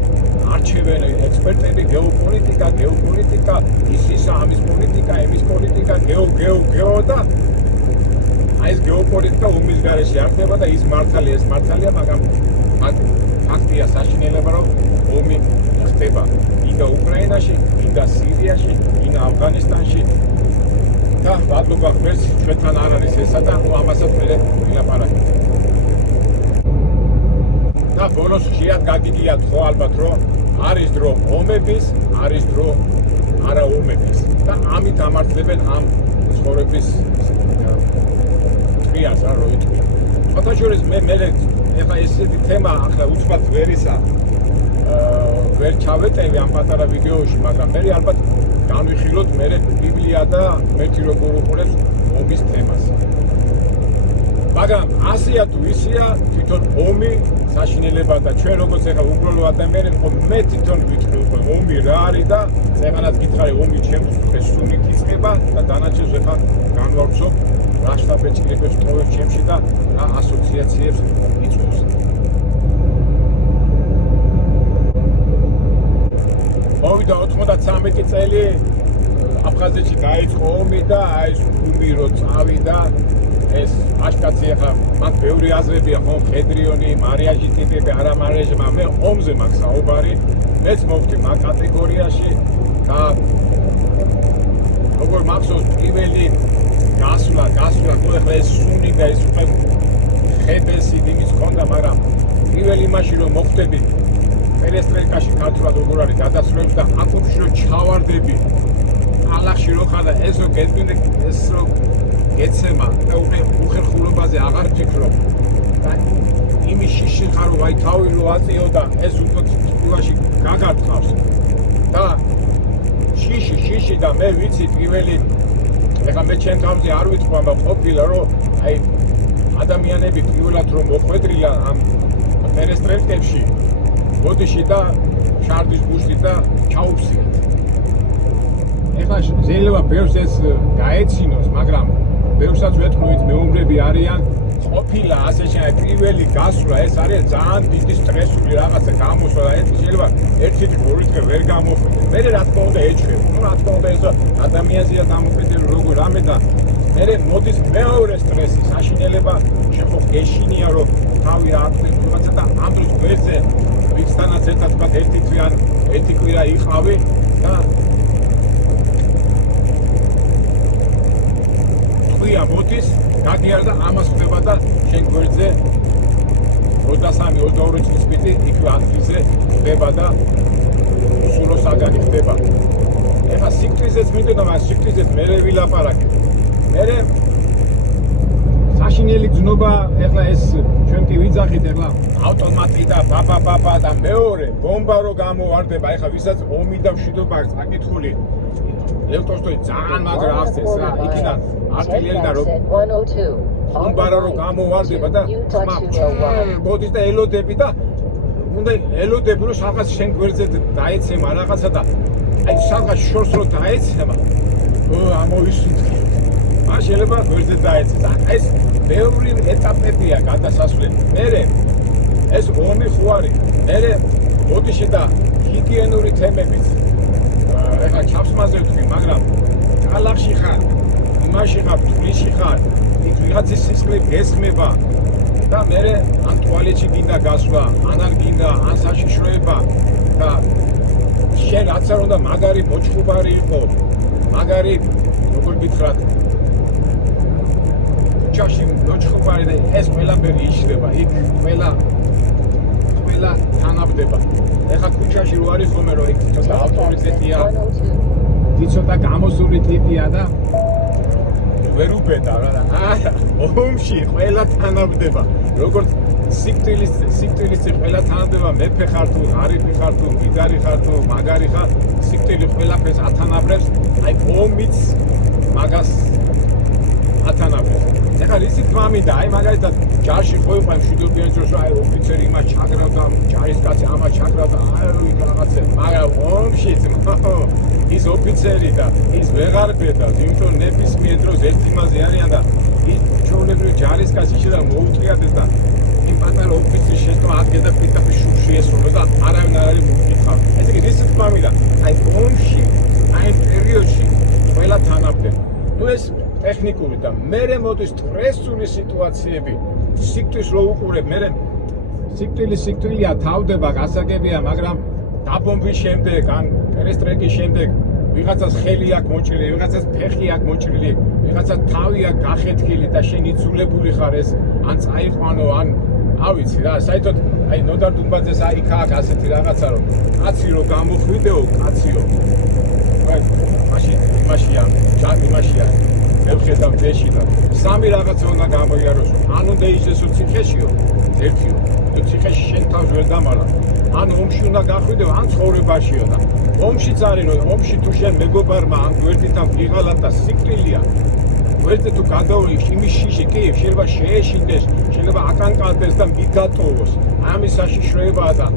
არჩევენ ექსპერტები გეოპოლიტიკა, ისისა ამის პოლიტიკა, იმის პოლიტიკა, გეო და აი ეს გეოპოლიტიკა ომის გარეშე არ ხდება და ის მართალია, ეს მართალია, მაგრამ ფაქტია საშინელება რომ ომი ხდება იდა უკრაინაში, იდა სირიაში, იდა ავღანისტანში და მადლობა ღმერთს ჩვენთან არ არის ესა და ამასაც ვილაპარაკეთ. და ბონუს შეად გაგიგიათ ხო ალბათ რომ არის დრო ომების, არის დრო არა ომების და ამით ამართლებენ ამ ცხოვრების ტრიას რა როიტყვი. ფოტოშორის მე ეხლა ესეთი თემა ახლა უცბად ვერისა ვერ ჩავეტევი ამ პატარა ვიდეოში, მაგრამ მე ალბათ განვიხილოთ მე ბიბლია და მეთი როგორ უყურებს ომის თემას. მაგრამ ასია თუ ისია, თვითონ ომი საშინელება და ჩვენ როგორც ეხლა უბრალო ადამიანები ხო მე თვითონ ვიტყვი უკვე ომი რა არის და წეგანაც გითხარი ომი ჩემთვის სუნით იწყება და დანარჩენს ეხლა განვავრცობ რა შტაბ-ბეჭდილებებს ტოვებს ჩემში და რა ასოციაციებს იწვევს. მოვიდა 93 წელი აფხაზეთში დაიწყო ომი და აი ეს ომი რო წავიდა ეს აშკაცი ახლა მაგ ბევრი აზრებია ხო ხედრიონი, მარიაჟი ტიპები, არა მარიაჟი, მე ომზე მაქვს საუბარი, მეც მოვხდი მაგ კატეგორიაში და როგორ მახსოვს პირველი გასვლა ხო ახლა ეს სუნი და ეს უკვე ხებესი იმის ქონდა, მაგრამ პირველი იმაში რომ მოხდები პერესტროიკაში ქართულად როგორ არის გადასვლები და აკუბში რომ ჩავარდები ალახში რო ხარ და ესო გეძვინე ესო გეცემა და უხერხულობაზე აღარ ფიქრობ და იმის შიში ხარ რომ აი თავი რო აწიო და ეს უკვე თვითონში გაგარწყავს და შიში და მე ვიცი პირველი ეხლა მე ჩემ თავზე არ ვიტყვი ამბა ყოფილა რომ აი ადამიანები პირველად რომ მოხვედრილა ამ პერესტროიკებში ბოდიში და შარდის გუშტი და ჩაუფსიათ. ეხლა შეიძლება ბევრს ეს გაეცინოს, მაგრამ ბევრსაც ვეთქვი, ვინც მეომრები არიან, ყოფილა ასე პირველი გასვლა, ეს არის ძალიან დიდი სტრესული რაღაცა გამოსვლა და ეს შეიძლება ერთი დღე, ორი დღე ვერ გამოხდეს. მე რა თქმა უნდა ეჩვევა. ნუ რა თქმა უნდა ეს ადამიანზეა დამოკიდებული როგორ რამე და მე მოდის მეორე სტრესი, საშინელება შეხო გეშინია რომ თავი რა აკეთებს რაღაცა და ამ დროს გვერდზე ვინცთანაც ერთად თქვა ერთი თვე ან ერთი კვირა იყავი და თვია მოდის გაგიარ და ამას ხდება და შენ გვერდზე 23-22 წლის პიტი იქვე ადგილზე ხდება და სულო საგანი ხდება ეხა სიკვდილზეც მინდოდა, მაგრამ სიკვდილზეც მერე ვილაპარაკე. მერე საშინელი გზნობა, ეხლა ეს ჩვენ კი ვიძახით, ეხლა ავტომატი და ბაბა და მეორე ბომბა რო გამოვარდება, ეხლა ვისაც ომი და მშვიდობა აქვს აკითხული. ელტოსტოი ძალიან მაგრა ახსენს რა, იქიდან არტილერია და რო ბომბა რო გამოვარდება და მოდის და ელოდები და უნდა ელოდები რომ რაღაც შენ გვერდზე დაეცემა რაღაცა და აი რაღაც შორს რო დაეცემა ამოვისუნთქი. მაშინ შეიძლება გვერდზე დაეცეს. ეს ბევრი ეტაპებია გადასასვლელი. მერე ეს ომი ხო არის. მერე ბოდიში და ჰიგიენური თემებიც. ეხლა ჩაფსმაზე ვთქვი, მაგრამ კალახში ხარ, იმაში ხარ, თბილისში ხარ, იქ ვიღაცის სისხლი გესმება და მერე ან ტუალეტში გინდა გასვლა, ან არ გინდა, ან საშიშროება და შენ რაც არ უნდა მაგარი მოჭხუბარი იყო, მაგარი როგორ გითხრათ ჩაში მოჭხუბარი და ეს ყველაფერი იშლება, იქ ყველა თანაბდება. ეხლა ქუჩაში რო არის ხოლმე რომ იქ ცოტა ავტორიტეტია, ცოტა გამოსული ტიპია და ვერ უბედა რა და ომში ყველა თანაბდება. როგორც სიკვდილის ყველა თანაბდება, მეფე ხარ თუ, ღარიბი ხარ თუ, მდიდარი ხარ თუ, მაგარი ხარ, სიკვდილი ყველაფერს ათანაბრებს, აი ომიც მაგას ათანაბრებს. ეხლა რისი თქმა მინდა, აი მაგალითად ჯარში ხო იყო მშვიდობიანი დროს აი ოფიცერი იმას ჩაგრავდა, ჯარისკაცი ამას ჩაგრავდა, აი რაღაცა, მაგრამ ომში ის ოფიცერი და ის ვეღარ ბედავს, იმიტომ ნებისმიერ დროს ერთ იმაზე არიან და ის ჩვეულებრივი ჯარისკაცი შეიძლება მოუწიადეს და იმ პატარა ოფიცრის შეცდომა ადგენ და პირდაპირ შუბში ესროლოს და არავინ არ არის მოკითხავ. ეს იგი რისი თქმა მინდა, აი ომში, აი პერიოდში ყველა თანაბდება. ნუ ეს ტექნიკური და მერე მოდის სტრესული სიტუაციები, სიკვდილს რო უყურებ, მერე სიკვდილია თავდება, გასაგებია, მაგრამ დაბომბვის შემდეგ, ან პერესტროიკის შემდეგ ვიღაცას ხელი აქვს მოჭრილი, ვიღაცას ფეხი აქვს მოჭრილი, ვიღაცას თავი აქვს გახეთქილი და შენ იცულებული ხარ ეს ან წაიყვანო, ან ავიცი რა, საერთოდ აი ნოდარ დუმბაძეს აი იქ აქვს ასეთი რაღაცა რომ კაცი რო გამოხვიდეო, კაციო. აი მაშინ იმაშია ვერ ხედავ ძეში და სამი რაღაცა უნდა გამოიაროს. ან უნდა ისესო ციხეშიო, ერთიო. თუ ციხეში შენ თავს ვერ დამალა. ან ომში უნდა გახვიდეო, ან ცხოვრებაშიო და ომშიც არის რომ ომში თუ შენ მეგობარმა ან გვერდიდან ვიღალატ და სიკვდილია. გვერდზე თუ გადაული იმის შიში კი შეიძლება შეეშინდეს, შეიძლება აკანკალდეს და მიგატოვოს. ამის საშიშროებაა და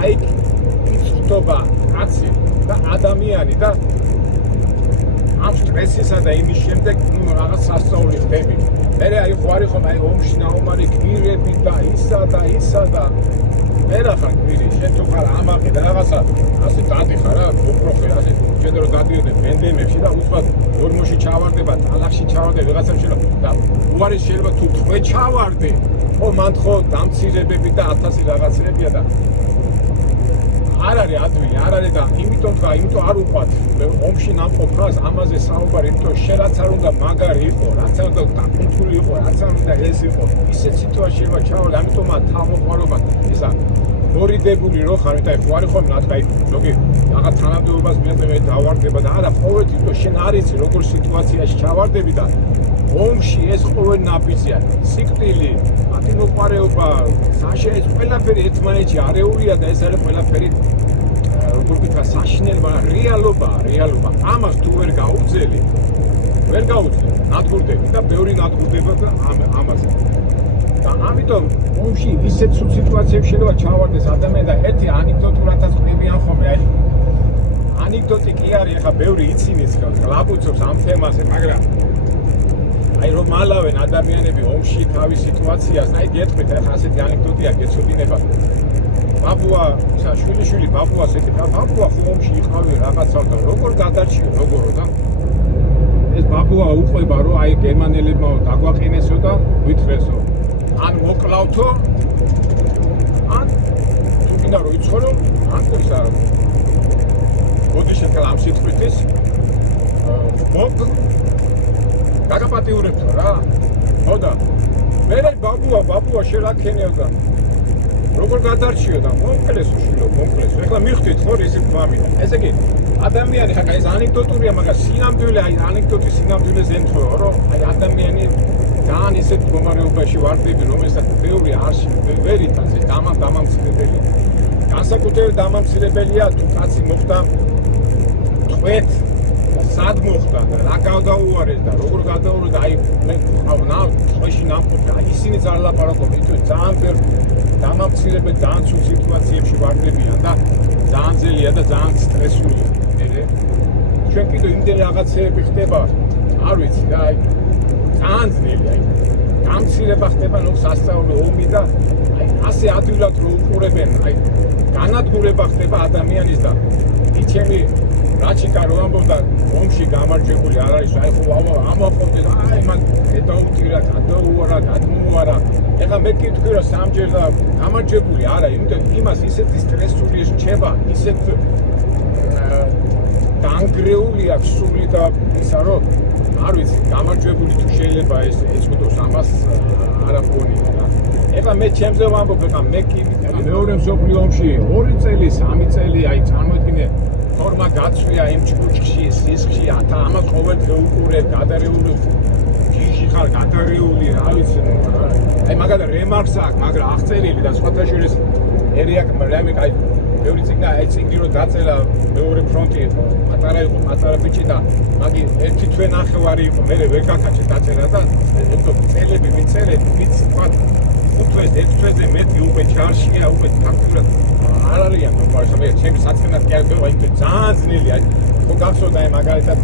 აი იწვდება კაცი და ადამიანი და ამ სტრესისა და იმის შემდეგ რაღაც სასწაული ხდები. მერე აი ხო არის ხომ აი ომში ნაომარი გმირები და ისა და მერე ხარ გმირი, შენ თუ ხარ ამაყი და რაღაცა ასე დადიხარ რა, გოპროხე ასე შედრო დადიოდე ბენდემებში და უცბად ორმოში ჩავარდება, ტალახში ჩავარდება, ვიღაცამ შეიძლება და უარი შეიძლება თუ თვე ჩავარდე, ხო მან ხო დამცირებები და 1000 რაღაცებია და არ არის ადვილი, არ არის და იმიტომ არ უყვათ ომში ნამყოფას ამაზე საუბარი, იმიტომ შენ რაც არ უნდა მაგარი იყო, რაც არ უნდა დაკუნთული იყო, რაც არ უნდა ეს იყო, ისეთ სიტუაციაში ჩავარდა, ამიტომაც თავმოყარობა ისა მორიდებული რო ხარ, და ხო არის ხომ ნატყაი, ზოგი რაღაც თანამდებობას მიაწევე დავარდება და არა ყოველთვის იმიტომ შენ არ იცი როგორ სიტუაციაში ჩავარდები და ომში ეს ყოველ ნაბიჯია, სიკვდილი, ათინოყარეობა, საშეც ყველაფერი ერთმანეთში არეულია და ეს არის ყველაფერი როგორ ვთქვა საშინელი, მაგრამ რეალობა. ამას თუ ვერ გაუძლე, ნადგურდები და ბევრი ნადგურდება და ამაზე. და ამიტომ ომში ისეთ სიტუაციებში შეიძლება ჩავარდეს ადამიანი და ერთი ანეკდოტურადაც ყვებიან ხოლმე, აი ანეკდოტი კი არის, ახლა ბევრი იცინიც ლაბუცობს ამ თემაზე, მაგრამ აი რომ მალავენ ადამიანები ომში თავის სიტუაციას, აი გეტყვით, ახლა ასეთი ანეკდოტია გეცოდინება. ბაბუა, შვილიშვილი ბაბუას ეკითხა, ბაბუა ხო ომში იყავი რაღაცა და როგორ გადარჩიო, როგორ და ეს ბაბუა უყვება რომ აი გერმანელებმა დაგვაყენესო და ვითხრესო. ან მოკლავთო, ან თუ გინდა რომ იცხოვრო, ან კურსა. ბოდიში კალამ სიტყვითის დაგაპატიურებთ რა. ხო და მე ბაბუა შერაქენეოდა. როგორ გადარჩიო და მომკლეს უშვილო მომკლეს ეხლა მიხვდით ხო ისი გვამიდა ესე იგი ადამიანი ხა ეს ანეკდოტურია მაგრამ სინამდვილე აი ანეკდოტის სინამდვილეს ემთხვევა რომ აი ადამიანი ძალიან ისეთ მდგომარეობაში ვარდები რომელსაც ბევრი არ ვერ იტანს ეს დამამცირებელია განსაკუთრებით დამამცირებელია თუ კაცი მოხდა ტყვეთ სად მოხდა და რა გადაუარეს და როგორ გადაუარეს და აი მე ტყვეში ნამყოფი აი ისინი ძალიან ლაპარაკობენ თუ ძალიან ბევრ დამამცირებელ ძალიან ცუდ სიტუაციებში ვარდებიან და ძალიან ძელია და ძალიან სტრესულია მე ჩვენ კიდევ იმდენ რაღაცეები ხდება არ ვიცი და აი ძალიან ძნელი აი გამცირება ხდება ნუ სასწავლო ომი და აი ასე ადვილად რო უყურებენ აი განადგურება ხდება ადამიანის და იჩემი რაჩიკა რო ამბობდა ომში გამარჯვებული არ არის აი ხო ამაყობდნენ აი მან ედაუტირა გადაუარა გადმოუარა ეხლა მე კითხი რომ სამჯერ და გამარჯვებული არა იმიტომ იმას ისეთი სტრესული რჩება ისეთ დაანგრეული აქვს სული და ისა რომ არ ვიცი გამარჯვებული თუ შეიძლება ეს ეწოდოს ამას არაფონია რა ეხლა მე ჩემზე ვამბობ ეხლა მე კი მეორე მსოფლიო ომში 2 წელი 3 წელი აი წარმოიდგინე ფორმა გაცვია იმ ჭუჭხში სისხლში ამას ყოველდღე უყურებ გადარეული ჯიში ხარ გადარეული რა ვიცი აი მაგალითად რემარკს აქვს მაგრამ აღწერილი და სხვათა შორის ერიაკ რამე აი ბევრი წიგნა აი წიგნი რომ დაწერა მეორე ფრონტი იყო პატარა ბიჭი და მაგი ერთი თვე ნახევარი იყო მე ვერ გაკაჩე დაწერა და წელები მიწერეთ ვიც თქვა ერთ თვეზე მეტი უკვე ჯარშია უკვე ფაქტურად არ არიან მოყარშა მე ჩემი საწყენად კი არ გევა იქ ძალიან ძნელია ხო გახსოვდა აი მაგალითად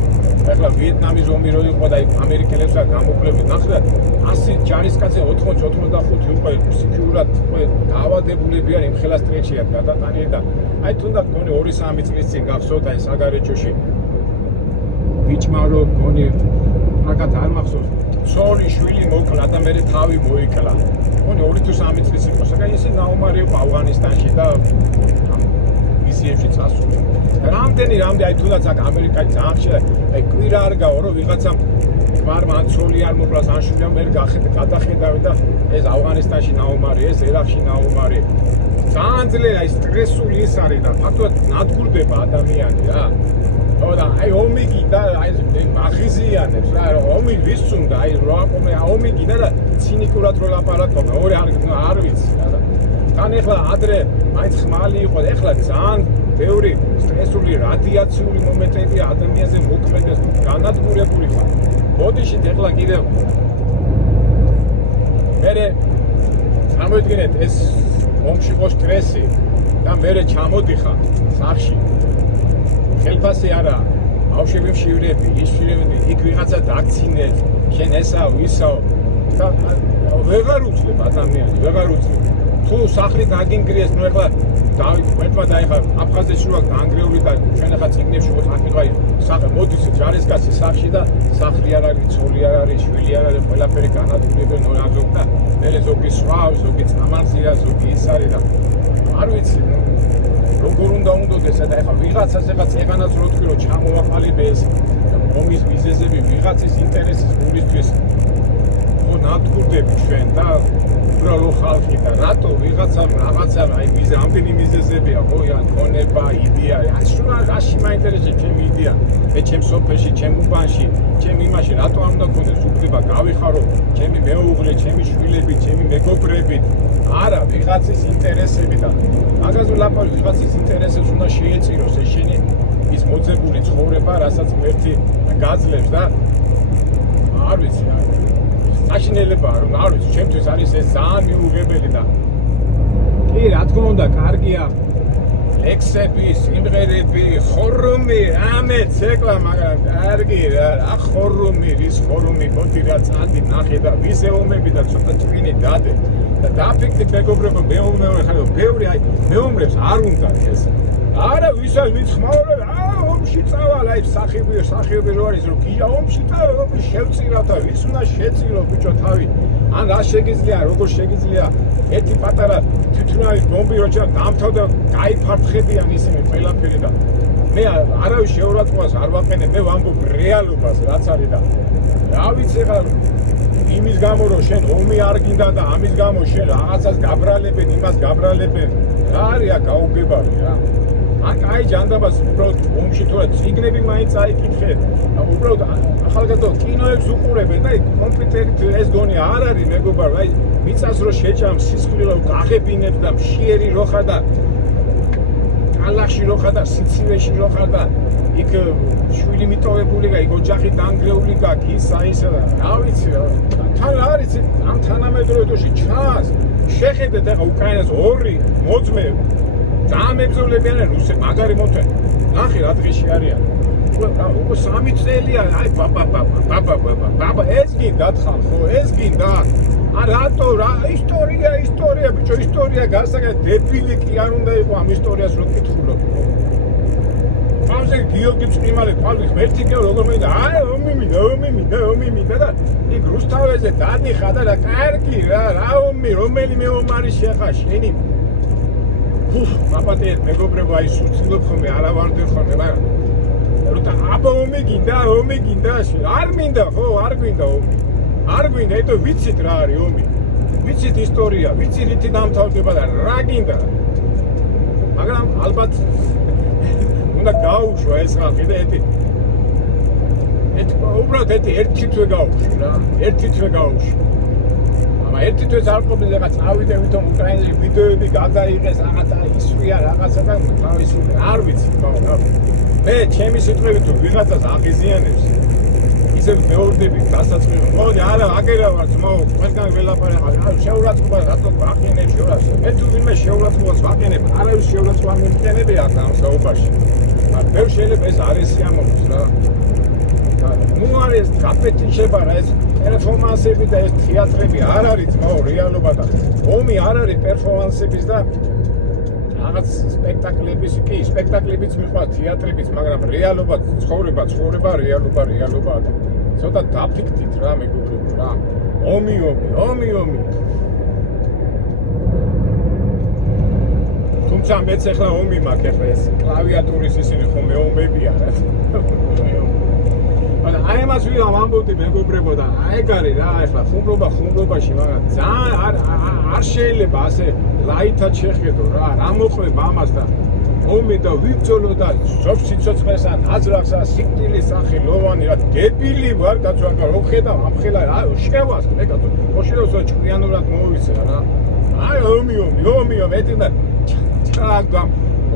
ეხლა ვიეტნამის ომი რო იყო და აი ამერიკელებსა გამოკვლევით ნახეთ 100 ჯარისკაცი 80-85 უკვე სიკიურად უკვე დაავადებულები არის იმ ხელას ტრეჩიად გადატანილი და აი თუნდაც გონი 2-3 წლის წინ გახსოვდა აი საგარეჯოში ბიჭმა რო გონი მაგათ არ მახსოვს ცოლი შვილი მოკლა და მე თავი მოიკლა გონი 2-3 წლის იყო საგან ისე ნაუმარი იყო ავღანისტანში და მისიებში წასული რამდენი აი თუნდაც აქ ამერიკაში ძალიან ხშირად აი კვირა არ გავა რომ ვიღაცამ კვარმა ცოლი არ მოკლას ან შვილი მე გადახედავი და ეს ავღანისტანში ნაუმარი ეს ერაყში ნაუმარი ძალიან ძლიერ აი სტრესული ის არის და ფაქტობრივად ნადგურდება ადამიანი რა ხო და აი ომი გინდა აი მაღიზიანებს რა ომი ვის უნდა აი რა ომი გინდა და ცინიკურად რო ლაპარაკობენ ორი არ ვიცი რა თან ეხლა ადრე მაინც ხმალი იყო ეხლა ძალიან ბევრი სტრესული რადიაციული მომენტებია ადამიანზე მოქმედეს განადგურებული ხარ ბოდიში ეხლა კიდევ მე წარმოიდგინეთ ეს ომში ყო სტრესი და მე ჩამოდიხარ სახში ხელფასი არა ბავშვები მშივრები ისშივრები იქ ვიღაცა დაქცინეს შენ ესაო ისაო და ვეღარ უძლებ ადამიანი ვეღარ უძლებ თუ სახლი გაგინგრიეს ნუ ეხლა დავით მეტმა და ეხლა აფხაზეთში ვარ დაანგრეული და ჩვენ ეხლა ციგნებში ვიყავ აკითხავი სახე მოდის ჯარისკაცი სახში და სახლი არ არის ცოლი არ არის შვილი არ არის ყველაფერი განადგურებენ ნაზოგ და მე ზოგი სხვა ზოგი წამარზია ზოგი ის არის და არ ვიცი როგორ უნდა უნდოდეს და ეხლა ვიღაცას ეხლა წეღანაც რო თქვი რომ ჩამოვაყალიბე ეს ომის მიზეზები ვიღაცის ინტერესის გულისთვის ხო ნადგურდები ჩვენ და უბრალო ხალხი და რატო ვიღაცამ რაღაცა აი მიზე ამდენი მიზეზებია ხო ან ქონება იდეა ასულა რაში მაინტერესებს ჩემი იდეა მე ჩემ სოფელში ჩემ უბანში ჩემ იმაში რატო არ უნდა გქონდეს უფლება გავიხარო ჩემი მეუღლე ჩემი შვილები ჩემი მეგობრები არა ვიღაცის ინტერესები და მაგაზე ლაპარაკი ვიღაცის ინტერესებს უნდა შეეწიროს ეს შენი ის მოძებული ცხოვრება რასაც ერთი გაძლევს და არ ვიცი აშინელება რომ არ ვიცი ჩემთვის არის ეს ძალიან მიუღებელი და კი რა თქმა უნდა კარგია ლექსები სიმღერები ხორუმი ამე ცეკლა მაგრამ კარგი რა ხორუმი ვის ხორუმი მოდი რა წადი ნახე და ვისე ომები და ცოტა წვინი დადე და დაფიქრდი მეგობრებო მეომრები ხარ ბევრი აი მეომრებს არ უნდა ეს არა ვისაც ვიც ხმაურებ ომში წავალ აი სახიობი რო არის რომ გია ომში წავალ ომში შევწირავ და ვის უნდა შეწირო ბიჭო თავი ან რა შეგიძლია როგორ შეგიძლია ერთი პატარა თვითმფრინავის ბომბი რო დამთავრდა გაიფართხებიან ისინი ყველაფერი და მე არავის შეურაცხყოფას არ ვაყენებ მე ვამბობ რეალობას რაც არის და რა ვიცი ხარ იმის გამო რომ შენ ომი არ გინდა და ამის გამო შენ რაღაცას გაბრალებენ, იმას გაბრალებენ. რა არის აქ გაუგებარი რა. აქ აი ჯანდაბას უბრალოდ ომში თუ რა ციგნები მაინც აიკითხე. უბრალოდ ახალგაზრდა კინოებს უყურებენ და კომპიუტერით ეს გონი არ არის მეგობარ, აი მიწას რო შეჭამ სისხლი რო გაღებინებს და მშიერი რო ხარ და ალახში რო ხარ და სიცივეში რო ხარ და იქ შვილი მიტოვებული გა, იქ ოჯახი დანგრეული გაქვს, ისა ისა და რა ვიცი რა. თან არის ამ თანამედროვე დროში ჩანს. შეხედეთ ახლა უკრაინას ორი მოძმე ძალიან მებრძოლებიან რუსები, მაგარი მოთვენ. ნახე რა დღეში არიან. უკვე 3 წელია, აი ბაბა, ეს გინდათ ხალხო, ეს გინდათ. რატო რა ისტორია ბიჭო, ისტორია გასაგებ დებილი კი არ უნდა იყო ამ ისტორიას რო კითხულობ. ამაზე გიორგი წვიმალე ყავი ღმერთი კი როგორ მინდა აი ომი მინდა და იქ რუსთავეზე დადიხა და კარგი რა ომი რომელიმე ომარი შეახა შენი აპატიეთ მეგობრებო აი სუცილობ ხოლმე არა ვარდე ხოლმე მაგრამ როცა აბა ომი გინდა არ მინდა ხო არ გვინდა ომი არ გვინდა ეტო ვიცით რა არის ომი ვიცით ისტორია ვიცი რითი დამთავრდება და რა გინდა მაგრამ ალბათ უნდა გაუშვა ეს ხალხი და უბრალოდ ერთი თვე გაუშვი რა ერთი თვე გაუშვი მაგრამ ერთი თვე არ ყოფილა რაღაც ავიდე ვითომ უკრაინაში ვიდეოები გადაიღეს რაღაცა ისვია რაღაცა და თავისი არ ვიცი მე ჩემი სიტყვებით თუ ვიღაცას აღიზიანებს ისე მეორდები დასაწყისო მოდი არა აგერა ვარ ძმაო ყველგან ველაპარაკ არა შეურაცხყოფა რატო ვახინებ შეურაცხყოფა მე თუ ვინმე შეურაცხყოფას ვაყენებ არავის შეურაცხყოფა არ მიმტენები აქ ამ საუბარში მე შეიძლება ეს არ ესიამოვნოს რა ნუ არის გაპეტიჩება რა ეს პერფორმანსები და ეს თეატრები არ არის ძმაო რეალობა და ომი არ არის პერფორმანსების და რაღაც სპექტაკლებიც კი სპექტაკლებიც მიყვარს თეატრებიც მაგრამ რეალობა ცხოვრება რეალობა ცოტა დაფიქრდით რა მეგობრებო რა ომი თუმცა მეც ახლა ომი მაქვს ახლა ეს კლავიატურის ისინი ხომ ომებია რა აი მას ვიღამ ამბობდი მეგობრებო და აი გარი რა ახლა ხუმრობაში მაგრამ ძალიან არ შეიძლება ასე ლაითად შეხედო რა მოყვება ამას და ომი და ვიბრძოლო და სიცოცხლესა აზრახსა სიკვდილის სახელოვანი რა დებილი ვარ კაცო რო ხედავ ამ ხელა რა შევას მე კაცო ხოშეოსო ჭკვიანურად მოვიცე რა აი ომი მეტინა ჩაგამ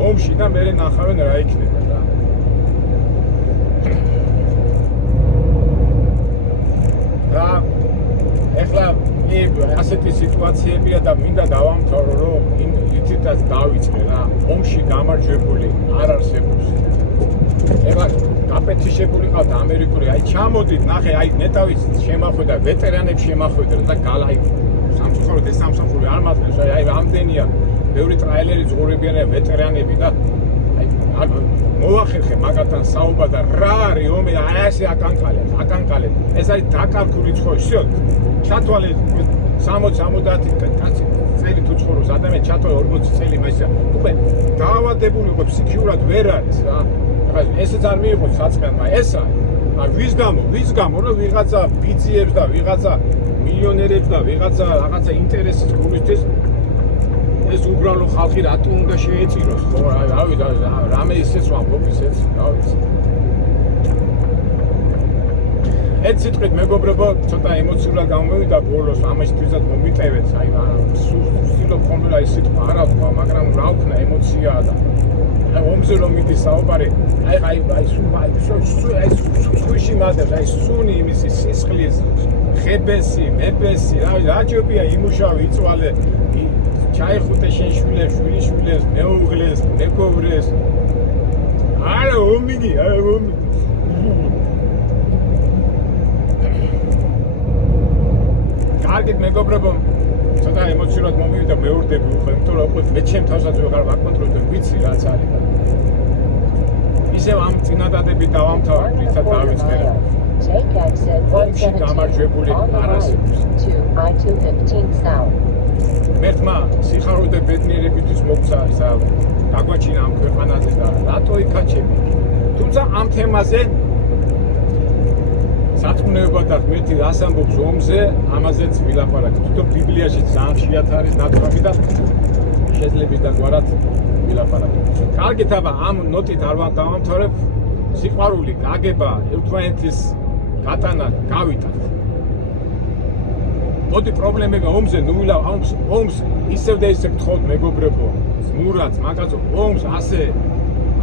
ომში და მე ნახავენ რა იქნება რა და ეხლა ასეთი სიტუაციებია და მინდა დავამთავრო რომ ითითაც დავიწყე რა ომში გამარჯვებული არ არსებობს ეხლა გაპეტიშებული ყავთ ამერიკული აი ჩამოდით ნახე აი ნეტავის შემახვედა ვეტერანებს შემახვედა და გალაი სამსახური არ მათქნეს აი ამდენია ბევრი ტრაილერი ზღურებიანია ვეტერანები და აი მოახერხე მაგათთან საუბარ და რა არის ომი და აი ასე აკანკალე ეს არის დაკარგული ხო ისე ჩათვალე 60-70 კაცი წელი თუ ცხოვრობს ადამიანი ჩათვალე 40 წელი მასა უკვე დაავადებული უკვე ფსიქიურად ვერ არის რა ახლა ესეც არ მიიღოს საწყენმა ეს არის ვის გამო რომ ვიღაცა ბიძიებს და ვიღაცა მილიონერებს და ვიღაცა რაღაცა ინტერესის გულისთვის ეს უბრალო ხალხი რატო უნდა შეეწიროს ხო რავი რამე ისეც ვამბობ ისეც რა ვიცი ეს სიტყვით მეგობრებო ცოტა ემოციურად გამოვიდა ბოლოს ამაშთვისაც მომიტევეთ აი ვცდილობ ხოლმე რა ის სიტყვა არა ვთქვა მაგრამ რა ვქნა ემოციაა და აი ომზე რომ მიდის საუბარი აი სუში მადებს აი სუნი იმისი სისხლის ხებესი მებესი რა ჯობია იმუშავე იწვალე ჩაიხუტე შენ შვილიშვილებს მეუღლეს მეგობრეს არა ომი კარგით მეგობრებო ცოტა ემოციურად მომივიდა მეორდები უკვე იმიტომ რომ უკვე მე ჩემ თავსაც ვეღარ ვაკონტროლებ ვიცი რაც არის ისევ ამ წინადადებით დავამთავრე რითაც დავიწყე ომში გამარჯვებული არ არსებობს მერთმა სიხარული ბედნიერებისთვის მოგცა დაგვაჩინა ამ ქვეყანაზე და რატო იკაჩები თუმცა ამ თემაზე სარწმუნოება და ღმერთი რას ამბობს ომზე, ამაზეც ვილაპარაკეთ. თვითონ ბიბლიაში ძალიან ხშირად არის ნათქვამი და შეძლებს დაგვარად ვილაპარაკოთ. კარგით, აბა ამ ნოტით არ დავამთავრებ. სიყვარული, გაგება, ერთმანეთის გატანა გავიტანთ. მოდი პრობლემები ომზე ნუ ომს ისევ და ისევ გთხოვთ მეგობრებო, მურაც, მაგაზო, ომს ასე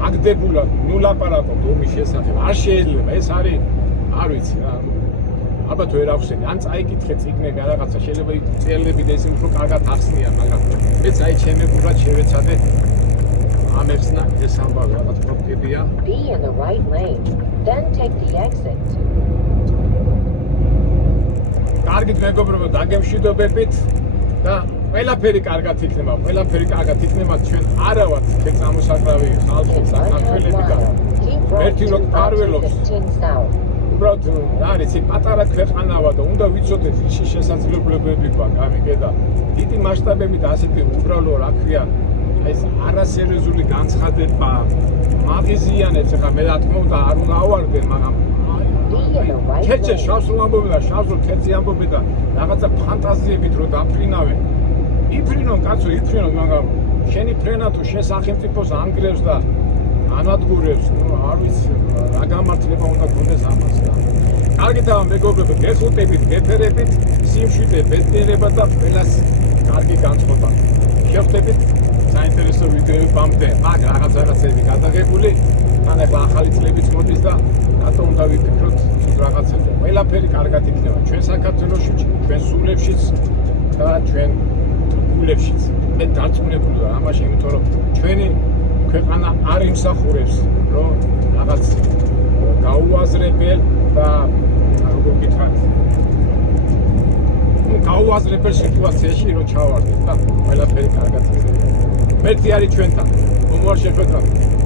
აგდებულად ნუ ლაპარაკობთ ომის შესახებ. არ შეიძლება, ეს არის არ ვიცი რა. ალბათ ვერ ახსენე, ან წაიკითხე წიგნები რაღაცა, შეიძლება წერილები და ისინი უფრო კარგად ახსნიან, მაგრამ მეც აი ჩემებურად შევეცადე ამებსნა ეს ამბავი რაღაც პროფიტებია. Be in the right lane, then take the exit. კარგით მეგობრებო, დაგემშვიდობებით და ყველაფერი კარგად იქნება, ჩვენ არა ვართ თქვენ წამოსაკრავი ხალხი, საქართველები და ერთი რო გფარველობს. უბრალოდ რა ვიცი, პატარა ქვეყანაა და უნდა ვიცოდეთ ისი შესაძლებლობები გვაქვს, გამიგე და დიდი მასშტაბებით ასეთი უბრალო რა ქვია, ეს არასერიოზული განცხადება მაღიზიანებს, ახლა მე რა თქმა უნდა არ უნდა ავარდე, მაგრამ ქეჩე შავს რომ ამბობენ და შავს რომ თეთრი ამბობენ და რაღაცა ფანტაზიებით რო დაფრინავენ. იფრინონ კაცო, იფრინონ, მაგრამ შენი ფრენა თუ შესახელმწიფოს ანგრევს და ანადგურებს, ნუ არ ვიცი რა გამართლება უნდა გქონდეს ამას რა. კარგით, მეგობრებო, გეხუტებით, გეფერებით, სიმშვიდე, ბედნიერება და ყველას კარგი განწყობა. შევხვდებით საინტერესო ვიდეოებამდე, მაგ რაღაცები გადაღებული, თან ახლა ახალი წლებიც მოდის და რატომ უნდა ვიფიქროთ ცუდ რაღაცებზე. ყველაფერი კარგად იქნება ჩვენ საქართველოში, ჩვენ სულებშიც და ჩვენ გულებშიც. მე დარწმუნებული ვარ ამაში, იმიტომ რომ ჩვენი ქვეყანა არ იმსახურებს, რომ რაღაც გაუაზრებელ და როგორ გითხრათ, გაუაზრებელ სიტუაციაში რო ჩავარდეთ და ყველაფერი კარგად იქნება. მერტი არის ჩვენთან. მომავალ შეხვედრამდე.